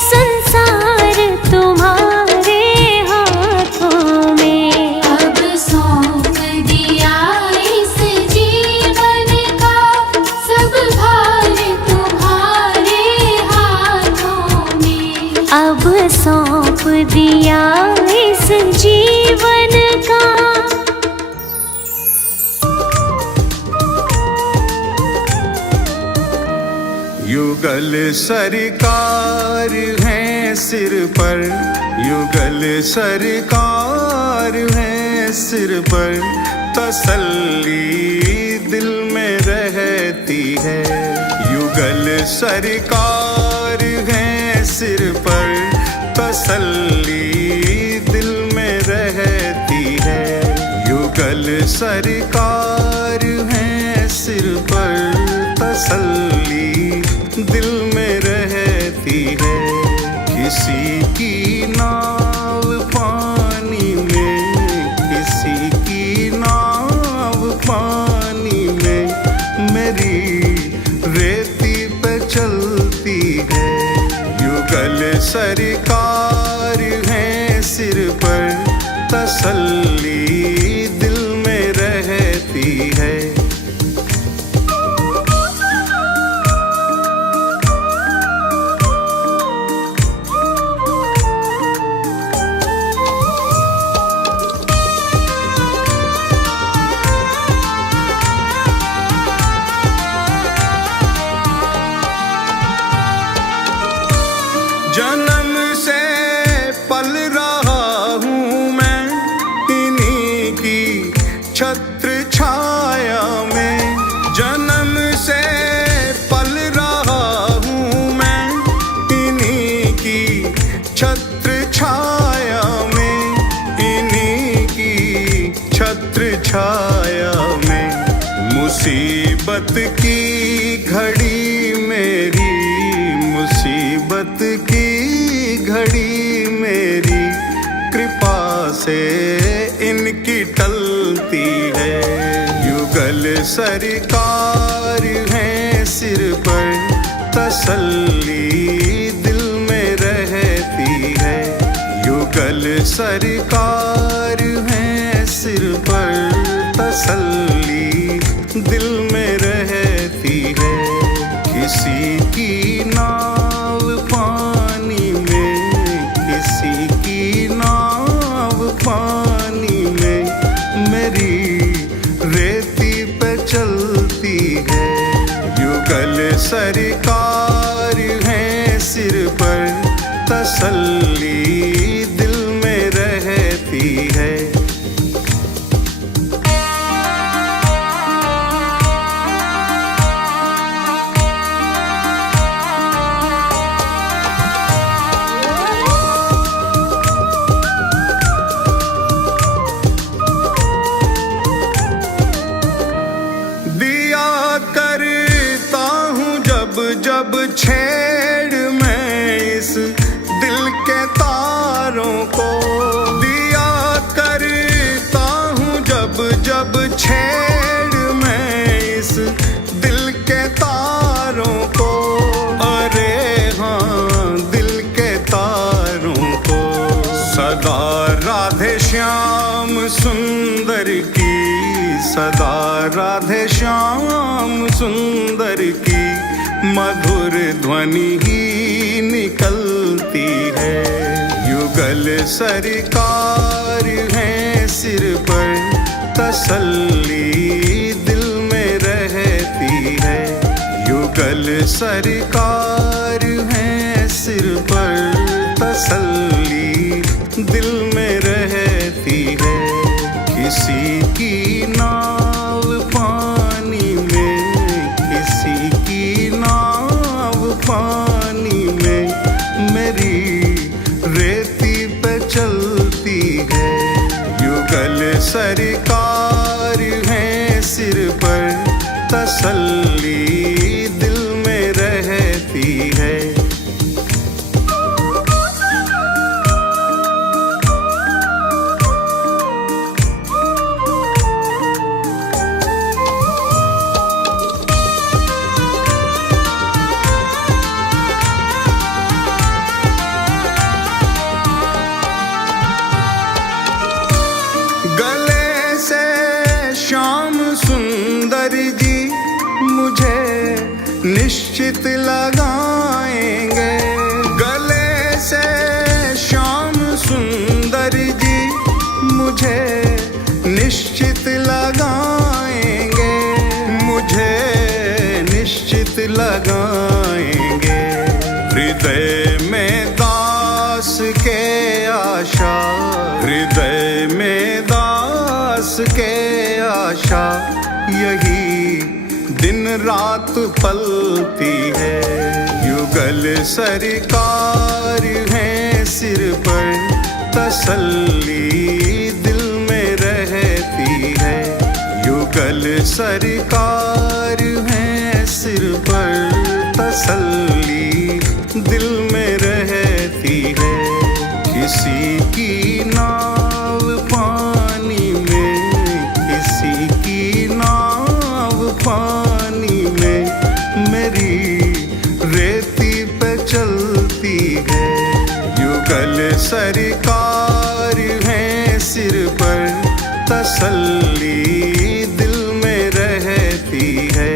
संसार तुम्हारे हाथों में। अब सौंप दिया इस जीवन का सब भार तुम्हारे हाथों में। अब सौंप दिया इस जीवन का। युगल सरकार है सिर पर, युगल सरकार है सिर पर, तसल्ली दिल में रहती है। युगल सरकार है सिर पर, तसल्ली दिल में रहती है। युगल सरकार है सिर पर, तसल्ली दिल में रहती है। किसी की नाव पानी में, किसी की नाव पानी में, मेरी रेती पे चलती है। युगल सरकार है सिर पर, तसल्ली दिल में रहती है। जन्म से पल रहा हूँ मैं इन्हीं की छत्र छाया में। जन्म से पल रहा हूँ मैं इन्हीं की छत्र छाया में, इन्हीं की छत्र छाया में। मुसीबत की घड़ी मेरी, मुसीबत की घड़ी मेरी, कृपा से इनकी टलती है। युगल सरकार है सिर पर, तसल्ली दिल में रहती है। युगल सरकार है सिर पर, तसल्ली दिल में रहती है। किसी की नाव पानी में, किसी की नाव पानी में, मेरी रेती पे चलती है। युगल सरकार है सिर पर, तसल्ली दिल में रहती है। जब छेड़ मैं इस दिल के तारों को, दिया करता हूँ जब जब छेड़ मैं इस दिल के तारों को। अरे हाँ दिल के तारों को सदा श्याम सुंदर की, सदा राधे श्याम सुंदर की मधुर ध्वनि ही निकलती है। युगल सरकार है सिर पर, तसल्ली दिल में रहती है। युगल सरकार है सिर पर, तसल्ली दिल में रहती है। किसी की नाव पानी में, किसी की नाव पानी में, मेरी रेती पे चलती है। युगल सरकार है सिर पर, तसल्ली दिल में रहती है। गले से श्याम सुंदर जी मुझे निश्चित लगाएंगे। गले से श्याम सुंदर जी मुझे निश्चित लगाएंगे, मुझे निश्चित लगाएंगे। हृदय में दास के आशा, हृदय में दास के आशा, यही दिन रात पलती है। युगल सरकार है सिर पर, तसल्ली दिल में रहती है। युगल सरकार है सिर पर, तसल्ली दिल में रहती है। किसी की नाव पानी में, किसी की नाव पानी में, मेरी रेती पे चलती है। युगल सरकार है सिर पर, तसल्ली दिल में रहती है।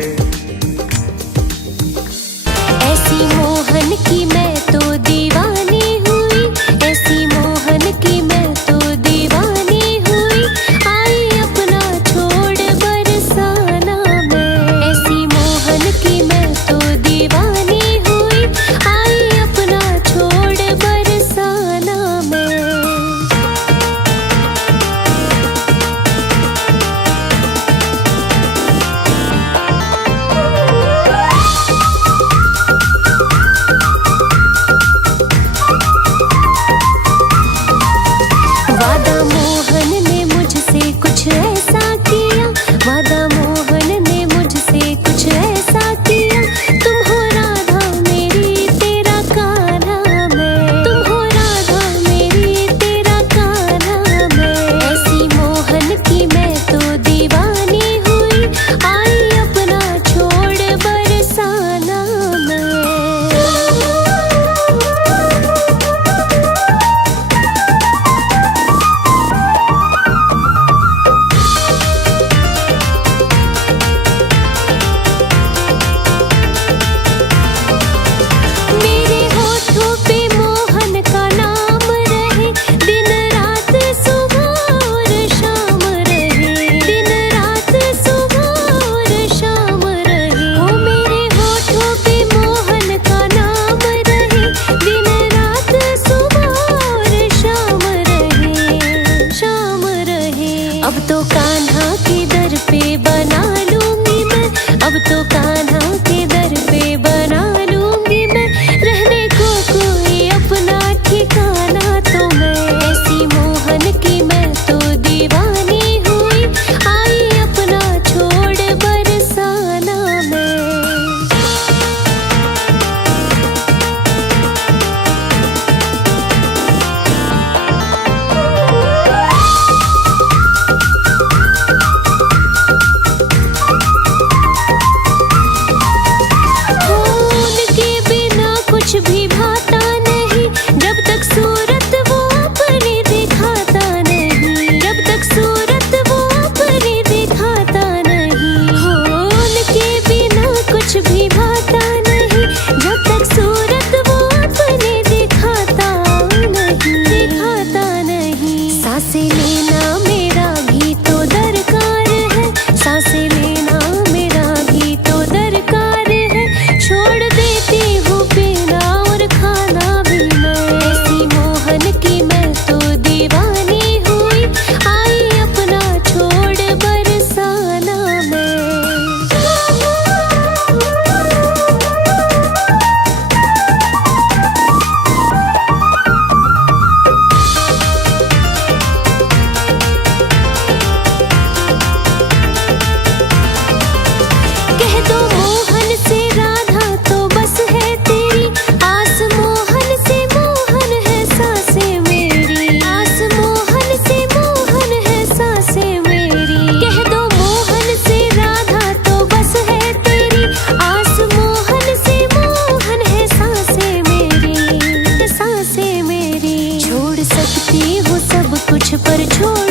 ऐसी मोहन की मैं तो दीवानी हुई, ऐसी मोहन की मैं तो दीवानी हुई। आई अपना छोड़ बरसाना मैं, ऐसी मोहन की मैं तो दीवानी हुई। आई अपना छोड़ बरसाना मैं। वादा मोहन ने मुझसे कुछ ऐसा किया, वादा मोहन ने मुझसे कुछ ऐसा किया। तुम हो राधा मेरी तेरा कान्हा मैं, तुम हो राधा मेरी तेरा कान्हा मैं। ऐसी मोहन की मैं तो दीवानी हुई। आई अपना छोड़ बरसाना मैं। मेरे होठों पे मोहन का नाम रहे, दिन रात सुबह और शाम रहे, दिन रात सुबह और शाम रहे। ओ मेरे होठों पे मोहन का नाम रहे, दिन रात सुबह और शाम रहे, शाम रहे। अब तो कान्हा के दर पे बना लूंगी मैं, अब तो कान्हा के दर पे बना लूंगी मैं। रहने को कोई अपना ठिकाना तो मैं, ऐसी मोहन की मैं तो दीवानी हुई। आई अपना छोड़ बरसाना मैं। सांसें लेना मेरा भी तो दरकार है, सांसें लेना मेरा भी तो दरकार है। छोड़ देती हूँ पीना और खाना भी मैं, ऐसी मोहन की मैं तो दीवानी हुई। आई अपना छोड़ बरसाना मैं। कह दो मोहन से राधा तो बस है तेरी आस, मोहन से मोहन है सांसें मेरी, आस मोहन से मोहन है सांसें मेरी। कह दो मोहन से राधा तो बस है तेरी आस, मोहन से मोहन है सांसें मेरी, सांसें मेरी। छोड़ सकती हूँ सब कुछ पर छोड़